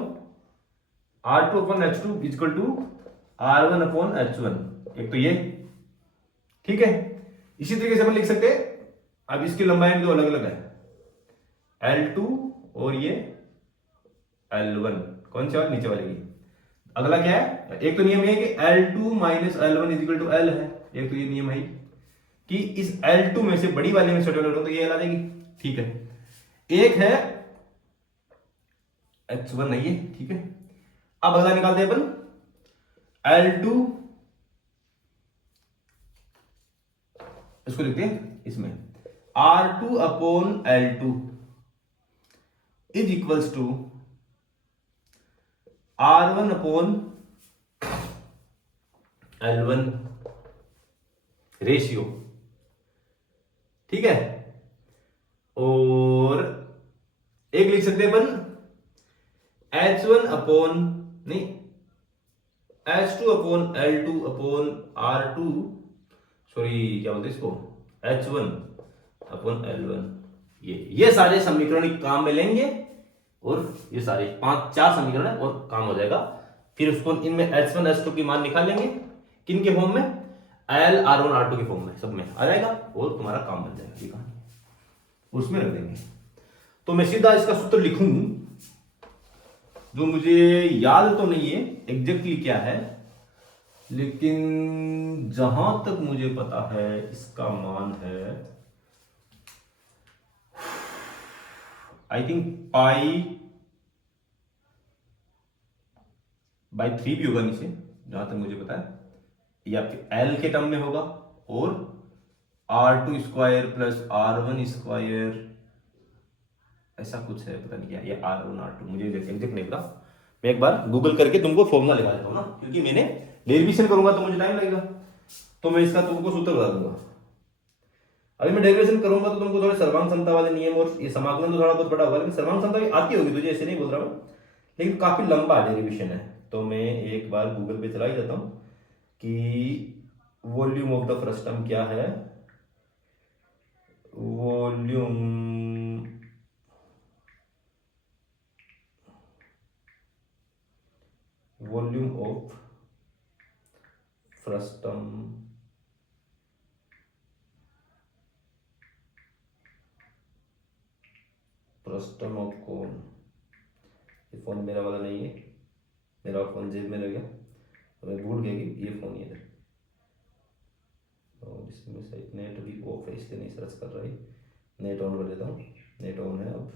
H2 equal to R1 upon H1, एक तो ये, ठीक है। इसी तरीके से अपन लिख सकते हैं, अब इसकी लंबाई भी तो अलग अलग है, L2 और ये L1, कौन सी वाली? नीचे वाले की। अगला क्या है, एक तो नियम ये है कि L2 minus L1 is equal to L है, एक तो ये नियम है कि इस L2 में से बड़ी वाले में छोटे वाले तो ये L आ जाएगी, ठीक है। एक है H1 नहीं है, ठीक है। अब अगला निकालते हैं अपन, L2, इसको लिखते हैं इसमें, R2 upon L2 is equals to R1 upon L1 ratio, ठीक है। और एक लिख सकते हैं अपन H1 अपॉन, नहीं, H2 upon L2 upon R2, sorry क्या बोलते हैं इसको, H1 अपॉन L1, ये सारे समीकरण काम में लेंगे और ये सारे 4 समीकरण है और काम हो जाएगा। फिर उसको इनमें H1 H2 की मान निकाल लेंगे, किन के फॉर्म में, L R1 R2 के फॉर्म में, सब में आ जाएगा और तुम्हारा काम बन जाएगा, ये कहानी उसमें रख देंगे। तो मैं सीधा इसका सूत्र लिखूं, जो मुझे याद तो नहीं है एग्जैक्टली क्या है, लेकिन जहां तक मुझे पता है इसका मान है आई थिंक पाई/3 भी होगा नीचे, जहां तक मुझे पता है, या फिर L के टर्म में होगा, और R2 square plus R1 square, ऐसा कुछ है, पता नहीं क्या, ये R1 R2 मुझे एग्जैक्ट नहीं पता। मैं एक बार गूगल करके तुमको फॉर्मूला लिखा देता हूँ ना, क्योंकि मैंने डेरिवेशन करूंगा तो मुझे टाइम लगेगा, तो मैं इसका तुमको सूत्र बता दूंगा। अभी मैं डेरिवेशन करूंगा तो तुमको थोड़े सर्वांग समता वाले नियम और ये समाकलन तो थोड़ा बहुत बड़ा होगा, लेकिन सर्वांग समता भी आती होगी तुझे, ऐसे नहीं बोल रहा मैं, लेकिन काफी लंबा डेरिवेशन है। तो मैं एक बार गूगल पे चला ही जाता हूँ कि वॉल्यूम ऑफ द फ्रस्टम क्या है, volume of frustum of cone. ये फोन मेरा वाला नहीं है, मेरा फोन जेब में लग गया तो मैं भूल गया कि ये फोन ये है, और इसमें शायद नेट भी ऑफ है इसलिए नहीं सर्च कर रहा है। नेट ऑन कर देता हूँ, नेट ऑन है अब,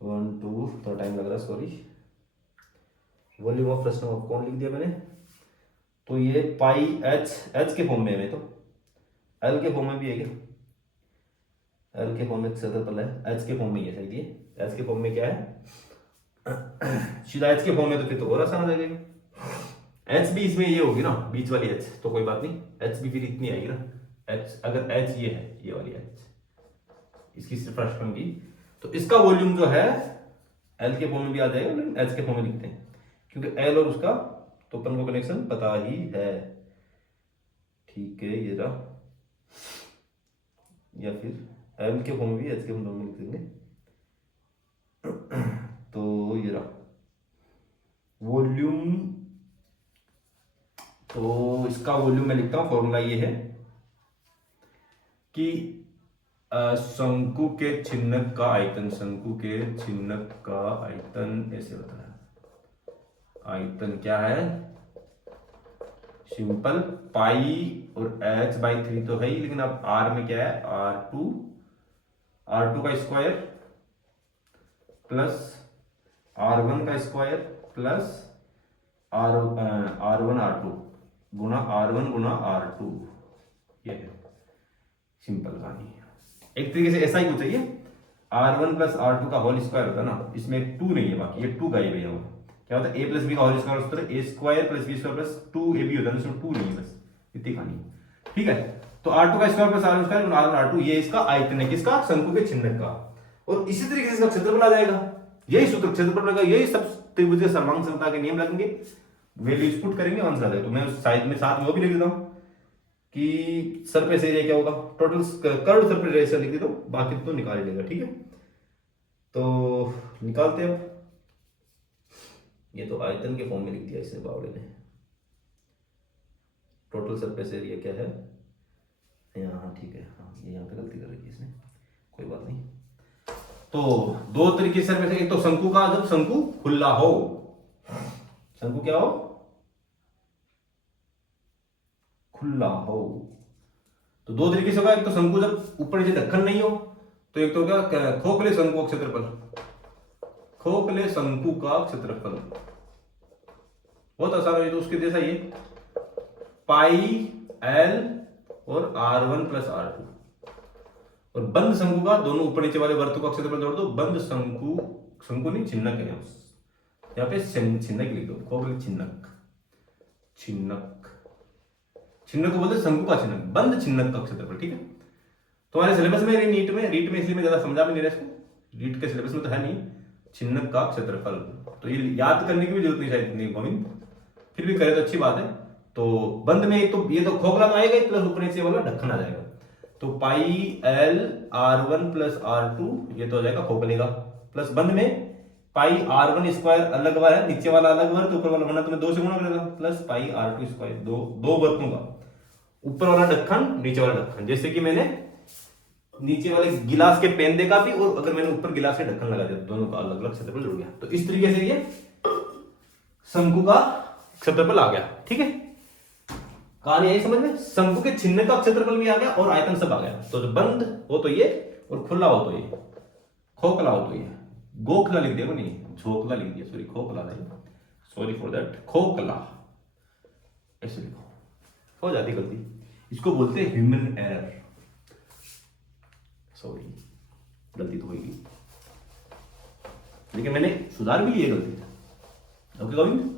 1 2 थोड़ा टाइम लग रहा है, sorry. Volume of frustum of cone लिख दिया मैंने, तो ये पाई एच के फॉर्म में है, तो एल के फॉर्म में भी है क्या, एल के फॉर्म में क्षेत्रफल है, एच के फॉर्म में है शायद, ये एच के फॉर्म में क्या है, सीधा एच के फॉर्म में, तो फिर तो और आसान हो जाएगा। एच भी इसमें ये होगी ना, बीच वाली एच, तो कोई बात नहीं, एच भी फिर इतनी आएगी ना, एच अगर एच ये है, ये वाली एच इसकी सिर्फ फ्रस्टम की, तो इसका वॉल्यूम जो है एल के फॉर्म में भी आ जाएगा, लेकिन एच के फॉर्म में लिखते हैं क्योंकि एल और उसका तो अपन को कनेक्शन पता ही है, ठीक है। ये रहा, या फिर एल के फॉर्म में भी एच के फॉर्म में लिख देंगे, तो ये रहा वॉल्यूम, तो इसका वॉल्यूम मैं लिखता हूं, फॉर्मूला ये है कि शंकु के छिन्नक का आयतन, शंकु के छिन्नक का आयतन ऐसे होता है। आयतन क्या है? सिंपल पाई और h/3 तो है ही, लेकिन अब r में क्या है? r2 का स्क्वायर प्लस r1 का स्क्वायर प्लस r1 r2 गुना r1 गुना r2, ये है सिंपल कहानी। एक तरीके से ऐसा ही कुछ चाहिए, r1 प्लस r2 का होल स्क्वायर होता है ना, इसमें 2 नहीं है, बाकी ये 2 गायब है। क्या होता है? a प्लस बी का होल स्क्वायर होता है a square plus B square plus 2ab होता है, इसमें 2 नहीं है, बस इतनी कहानी। ठीक है, तो r2 का स्क्वायर प्लस r1 स्क्वायर गुना r1 r2, ये इसका आयतन है, किसका? शंकु के छिन्नक का। और इसी तरीके से इसका क्षेत्रफल आ जाएगा, यही सूत्र क्षेत्रफल लगेगा, यही सब त्रिभुज सर्वांग समता के नियम लगेंगे, वैल्यूज पुट करेंगे, आंसर आ जाएगा। तो मैं साइड में साथ में वो भी लिख देता हूं कि सरफेस एरिया क्या होगा, टोटल कर्व सरफेस एरिया लिख देता हूं, बाकी तो निकाल लेगा। ठीक है, तो निकालते हैं। ये तो आयतन के फॉर्म में लिख दिया इसने बावड़े ने। टोटल सरफेस एरिया क्या है यहाँ? ठीक है, हाँ ये यहाँ पे गलती कर रही है इसने, कोई बात नहीं। तो दो तरीके से, एक तो शंकु का, जब शंकु खुला हो, शंकु क्या हो? खुला हो। तो दो तरीके से होगा, एक तो शंकु जब ऊपर नीचे ढक्कन नहीं हो, तो एक तो क्या? खोखले शंकु का क्षेत्रफल, खोखले शंकु का क्षेत्रफल बहुत आसान है, तो उसके जैसा ये पाई l और r1 प्लस r2। और बंद शंकु का, दोनों ऊपर नीचे वाले वर्तु का क्षेत्रफल जोड़ दो। बंद शंकु, शंकु नहीं छिन्नक है, यहाँ पे छिन्नक लिख दो, खोखले छिन्नक, छिन्नक, छिन्नक को बोलते शंकु का छिन्नक, बंद छिन्नक का क्षेत्रफल। ठीक है, तुम्हारे सिलेबस में रीट में इसलिए मैं ज्यादा समझा भी नहीं रहा इसको, रीट के सिलेबस में तो है नहीं छिन्नक का क्षेत्रफल, तो ये याद करने की भी जरूरत नहीं शायद नहीं गोविंद, फिर भी करे तो अच्छी बात है। तो बंद में एक तो ये तो खोखला तो आएगा, प्लस ऊपर नीचे वाला ढक्कन आ जाएगा, तो पाई l r1 प्लस r2 ये तो हो जाएगा खोखले का, प्लस बंद में पाई r1 स्क्वायर अलग वाला है, नीचे वाला अलग वर्त, ऊपर वाला बना, तुम्हें 2 से गुणा करेगा, प्लस पाई r2 स्क्वायर, दो वर्तों का, ऊपर वाला ढक्कन नीचे वाला ढक्कन, जैसे कि मैंने नीचे वाले गिलास के पेंदे का भी, और अगर मैंने ऊपर गिलास के ढक्कन लगा दिया, दोनों का अलग अलग क्षेत्रफल जुड़ गया। तो इस तरीके से ये शंकु का क्षेत्रफल आ गया। ठीक है, कहानी यही समझ में, शंकु के छिन्न का क्षेत्रफल भी आ गया और आयतन सब आ गया। तो जो बंद हो तो ये, और खुला हो तो ये, खोखला हो तो ये, गोखला लिख दिया नहीं, झोखला लिख दिया, सॉरी खोखला नहीं, सॉरी फॉर दैट, खोखला ऐसे लिखो, हो जाती गलती, इसको बोलते हैं ह्यूमन एरर, सॉरी गलती तो होगी, लेकिन मैंने सुधार भी लिया गलती। ओके गोविंद,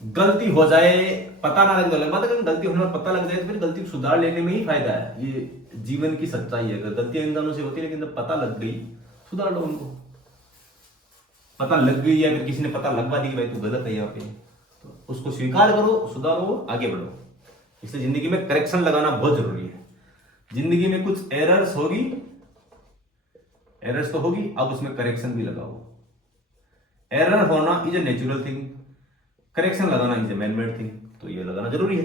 गलती हो जाए पता ना लगे तो अलग बात है, अगर गलती होने पर पता लग जाए तो फिर गलती सुधार लेने में ही फायदा है, ये जीवन की सच्चाई है। अगर गलतियां इंसानों से होती है, लेकिन जब पता लग गई सुधार लो उनको, पता लग गई या फिर किसी ने पता लगवा दी कि भाई तू गलत है यहाँ पे, तो उसको स्वीकार करो, सुधारो, आगे बढ़ो। इसलिए जिंदगी में करेक्शन लगाना बहुत जरूरी है। जिंदगी में कुछ एरर्स होगी, एरर्स तो होगी, अब उसमें करेक्शन भी लगाओ। एरर होना is a natural thing, correction लगाना is a man made thing, तो ये लगाना जरूरी है।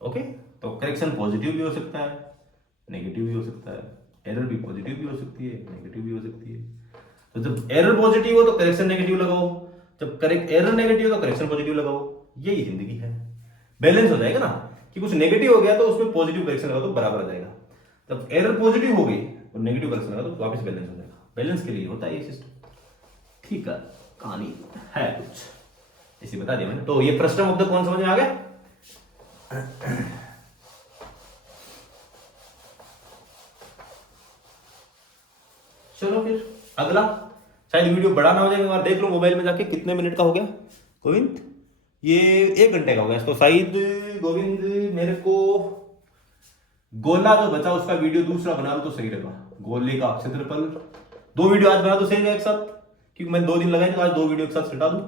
ओके, तो करेक्शन पॉजिटिव भी हो सकता है, नेगेटिव भी हो सकता है, एरर भी पॉजिटिव भी हो सकती है, नेगेटिव भी हो सकती है। तो जब एरर पॉजिटिव हो तो करेक्शन नेगेटिव लगाओ, जब एरर नेगेटिव हो तो करेक्शन पॉजिटिव लगाओ, यही जिंदगी है। बैलेंस हो जाएगा ना, कि कुछ नेगेटिव हो गया तो उसमें पॉजिटिव करेक्शन लगाओ तो बराबर आ जाएगा। जब एरर पॉजिटिव हो गई और नेगेटिव करेक्शन लगाओ तो वापस बैलेंस हो जाएगा। बैलेंस के लिए होता है ये सिस्टम। ठीक है, कहानी है कुछ इसी बता दिया मैंने। तो ये फ्रस्टम ऑफ द कौन समझ में आ गया? चलो फिर अगला, शायद वीडियो बड़ा ना हो जाए, एक बार देख लो मोबाइल में जाके कितने मिनट का हो गया गोविंद। ये 1 घंटे का हो गया, तो शायद गोविंद मेरे को गोला जो बचा उसका वीडियो दूसरा बना लो तो सही रहेगा। गोले का क्षेत्रफल 2 वीडियो आज बना तो सही रहेगा एक साथ, क्योंकि मैंने 2 दिन लगाए तो आज 2 वीडियो एक साथ हटा दूं।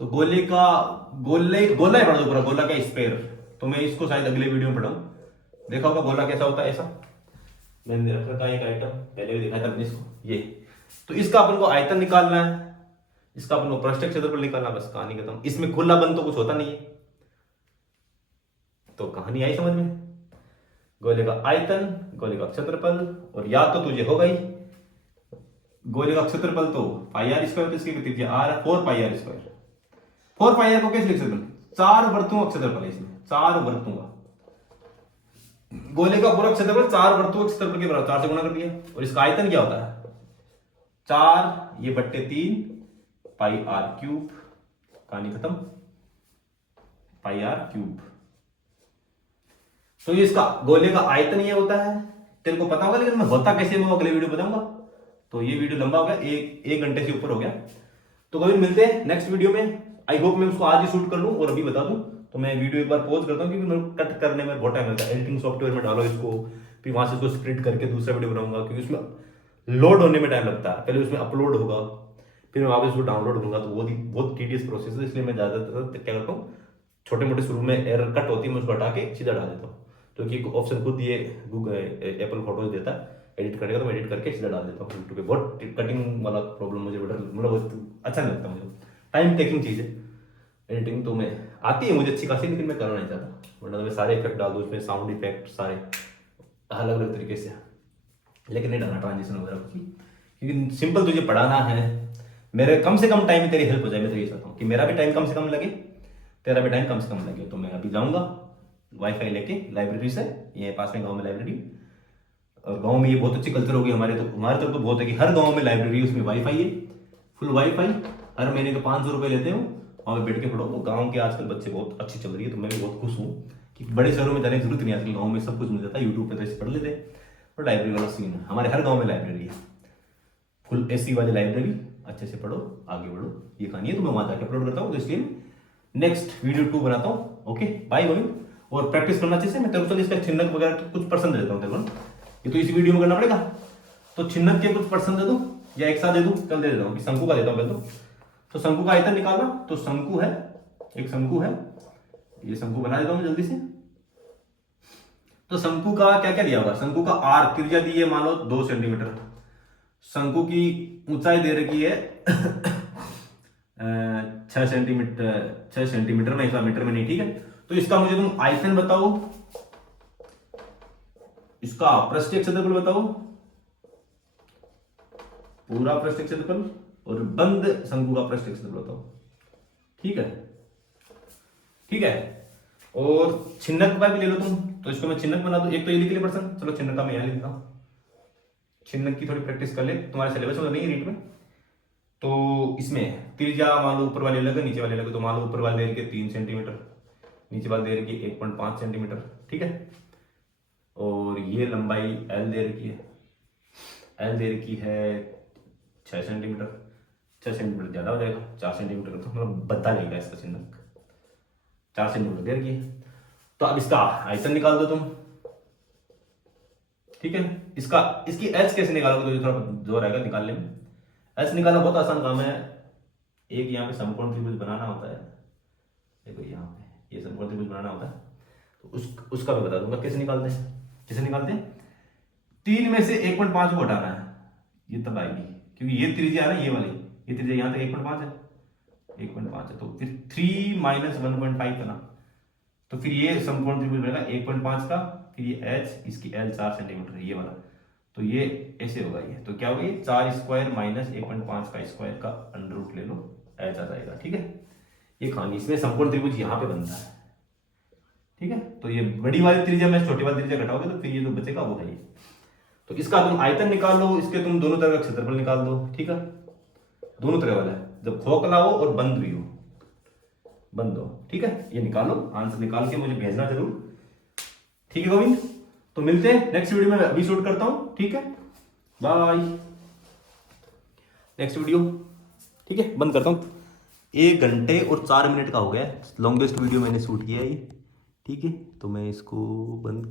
तो गोला ही पढ़ा दो पूरा, गोला का स्पेयर, तो मैं इसको शायद अगले वीडियो में पढ़ाऊं। देखा होगा गोला कैसा होता है, ऐसा मैंने रख रखा है एक आइटम, पहले भी दिखाया था अपने इसको। ये तो इसका अपन को आयतन निकालना है, इसका अपन को पृष्ठ क्षेत्रफल निकालना, बस कहानी खत्म। इसमें खुला बंद तो कुछ होता नहीं है। तो कहानी आई समझ में? गोले का आयतन, गोले का क्षेत्रफल, और या तो तुझे हो गई गोले का क्षेत्रफल तो पाई आर स्क्वायर, इसकी त्रिज्या आर है 4 पाई आर स्क्वायर। 4 पाई आर को कैसे लिख सकते हैं? 4 वर्तुओं का क्षेत्रफल है इसमें, 4 वर्तुओं का। गोले का पूरा क्षेत्रफल 4 वर्तुओं के क्षेत्रफल के बराबर, 4 से गुणा कर दिया। और इसका आयतन क्या होता है? 4 ये बट्टे 3 पाई आर क्यूब, कहानी खत्म, पाई आर क्यूब। तो ये इसका गोले का आयतन ये होता है, तेरे को पता होगा, लेकिन मैं होता कैसे मैं अगले वीडियो बताऊंगा। तो ये वीडियो लंबा हो गया, एक घंटे से ऊपर हो गया। तो कभी मिलते हैं नेक्स्ट वीडियो में। आई होप मैं उसको आज ही शूट कर लूं और अभी बता दूं। तो मैं वीडियो एक बार पॉज करता हूं, क्योंकि मेरे को कट करने में बहुत टाइम लगता है। एडिटिंग सॉफ्टवेयर में डालो इसको, फिर वहां से इसको स्प्लिट करके दूसरा वीडियो बनाऊंगा, क्योंकि उसमें लोड होने में टाइम लगता है। पहले उसमें अपलोड होगा, फिर मैं वापस उसको डाउनलोड करूंगा, तो वो बहुत टीडियस प्रोसेस है। इसलिए मैं ज्यादातर क्या करता हूँ, छोटे मोटे शुरू में एरर कट होती है, मैं उसको हटा के सीधा डाल देता हूँ। क्योंकि एक ऑप्शन खुद ये गूगल एप्पल फोटोज देता है एडिट करने का, तो मैं एडिट करके सीधा डाल देता हूँ यूट्यूब पे। बहुत कटिंग वाला प्रॉब्लम मुझे मतलब अच्छा नहीं लगता, मुझे टाइम टेकिंग चीज़ है एडिटिंग। तो मैं आती है मुझे अच्छी खासी, लेकिन मैं करना नहीं चाहता, वरना मैं सारे इफेक्ट डाल दूँ उसमें, साउंड इफेक्ट सारे अलग अलग तरीके से, लेकिन नहीं डालना ट्रांजिशन वगैरह कुछ, क्योंकि सिंपल तुझे पढ़ाना है। मेरे कम से कम टाइम में तेरी हेल्प हो जाए, मैं तो ये चाहता हूँ कि मेरा भी टाइम कम से कम लगे, तेरा भी टाइम कम से कम लगे। तो मैं अभी जाऊँगा वाईफाई लेके लाइब्रेरी से, ये पास में गाँव में लाइब्रेरी, और गांव में ये बहुत अच्छी कल्चर होगी हमारे तरफ तो बहुत है कि हर गांव में लाइब्रेरी, उसमें वाईफाई है, फुल वाईफाई। हर महीने के 500 रुपये लेते हो, वहाँ पे बैठ के पढ़ो। तो गांव के आजकल बच्चे बहुत अच्छी चल रही है, तो मैं भी बहुत खुश हूँ कि बड़े शहरों में जाने की जरूरत नहीं, आजकल गाँव में सब कुछ मिल जाता है, यूट्यूब पे तो ऐसे पढ़ लेते। और लाइब्रेरी वाला सीन है, हमारे हर गाँव में लाइब्रेरी है, फुल AC वाली लाइब्रेरी, अच्छे से पढ़ो, आगे बढ़ो, ये कहानी है। तो मैं वहाँ जाकर अपलोड करता हूँ, तो इसलिए नेक्स्ट वीडियो 2 बनाता हूँ। ओके बाय गोविंद, और प्रैक्टिस करना चाहिए। मैं तेरे को इसका छिन्नक वगैरह तो कुछ परसेंट देता हूँ तेरे को, ये तो इसी वीडियो में करना पड़ेगा। तो छिन्नक के कुछ परसेंट दे दूं या एक साथ दे दूं? चल दे देता हूँ, शंकु का देता हूँ पहले तो शंकु का आयतन निकालना। तो शंकु है, एक शंकु है, ये शंकु बना देता हूँ जल्दी से। तो शंकु का क्या क्या दिया होगा? शंकु का आर त्रिज्या दी है मान लो 2 सेंटीमीटर, शंकु की ऊंचाई दे रखी है 6 सेंटीमीटर में, इसका मीटर में नहीं, ठीक है। तो इसका मुझे तुम आयतन बताओ, इसका पृष्ठीय क्षेत्रफल बताओ, पूरा पृष्ठीय क्षेत्रफल, और बंद शंकु का पृष्ठीय क्षेत्रफल बताओ, ठीक है, ठीक है। और छिन्नक का भी ले लो तुम, तो इसको मैं छिन्नक बना दूं। एक तो ये लिख ले पर्सन, चलो छिन्नक का मैं यहां लिखता हूं, छिन्नक की थोड़ी प्रैक्टिस कर ले, तुम्हारे सिलेबस में नहीं है रीट में। तो इसमें त्रिज्या मान लो ऊपर वाले अलग है, नीचे वाले अलग है। तो मान लो ऊपर वाले दे रखे 3 सेंटीमीटर, नीचे वाले दे रखी 1.5 सेंटीमीटर, ठीक है। और ये लंबाई L दे रखी है, L दे रखी है 6 सेंटीमीटर। 6 सेंटीमीटर ज्यादा हो जाएगा, 4 सेंटीमीटर तो मतलब बता जाएगा इसका चिन्ह, 4 सेंटीमीटर दे रखी है। तो अब इसका आयतन निकाल दो तुम, ठीक है। इसकी H कैसे निकालोगे? तो थोड़ा जोर आएगा निकालने में। H निकालना बहुत आसान काम है। एक यहाँ पे समकोण त्रिभुज बनाना होता है, देखो यहाँ पे ये समकोण त्रिभुज बनाना होता है। तो उसका मैं बता दूंगा कैसे निकालते हैं। कैसे निकालते हैं? 3 में से 1.5 को हटाना है, ये तब आएगी, क्योंकि ये त्रिज्या है ना, ये वाली, ये त्रिज्या यहाँ तक 1.5 है, 1.5 है। तो फिर 3 - 1.5 करना, तो फिर ये समकोण त्रिभुज बनेगा 1.5 का, फिर ये H, इसकी L 4 सेंटीमीटर है ये वाला। तो ये ऐसे होगा, ये तो क्या होगा, ये 4 स्क्वायर माइनस 1.5 का स्क्वायर का अंडर रूट ले लो, H आ जाएगा, ठीक है। ये कहानी, इसमें समकोण त्रिभुज यहाँ पे बनता है, ठीक है। तो ये बड़ी वाली त्रिज्या में छोटी वाली त्रिज्या घटाओगे तो फिर ये जो बचेगा वो है ये। तो इसका तुम आयतन निकाल लो, इसके तुम दोनों तरह का क्षेत्रफल निकाल दो, ठीक है। दोनों तरह वाला है, जब खोखला हो और बंद भी हो, बंद हो, ठीक है। ये निकालो, आंसर निकाल के मुझे भेजना जरूर, ठीक है गोविंद। तो मिलते हैं नेक्स्ट वीडियो में, अभी शूट करता हूं, ठीक है, बाय। नेक्स्ट वीडियो, ठीक है, बंद करता हूं। 1 घंटे और 4 मिनट का हो गया, लॉन्गेस्ट वीडियो मैंने शूट किया है ये, ठीक है। तो मैं इसको बंद कर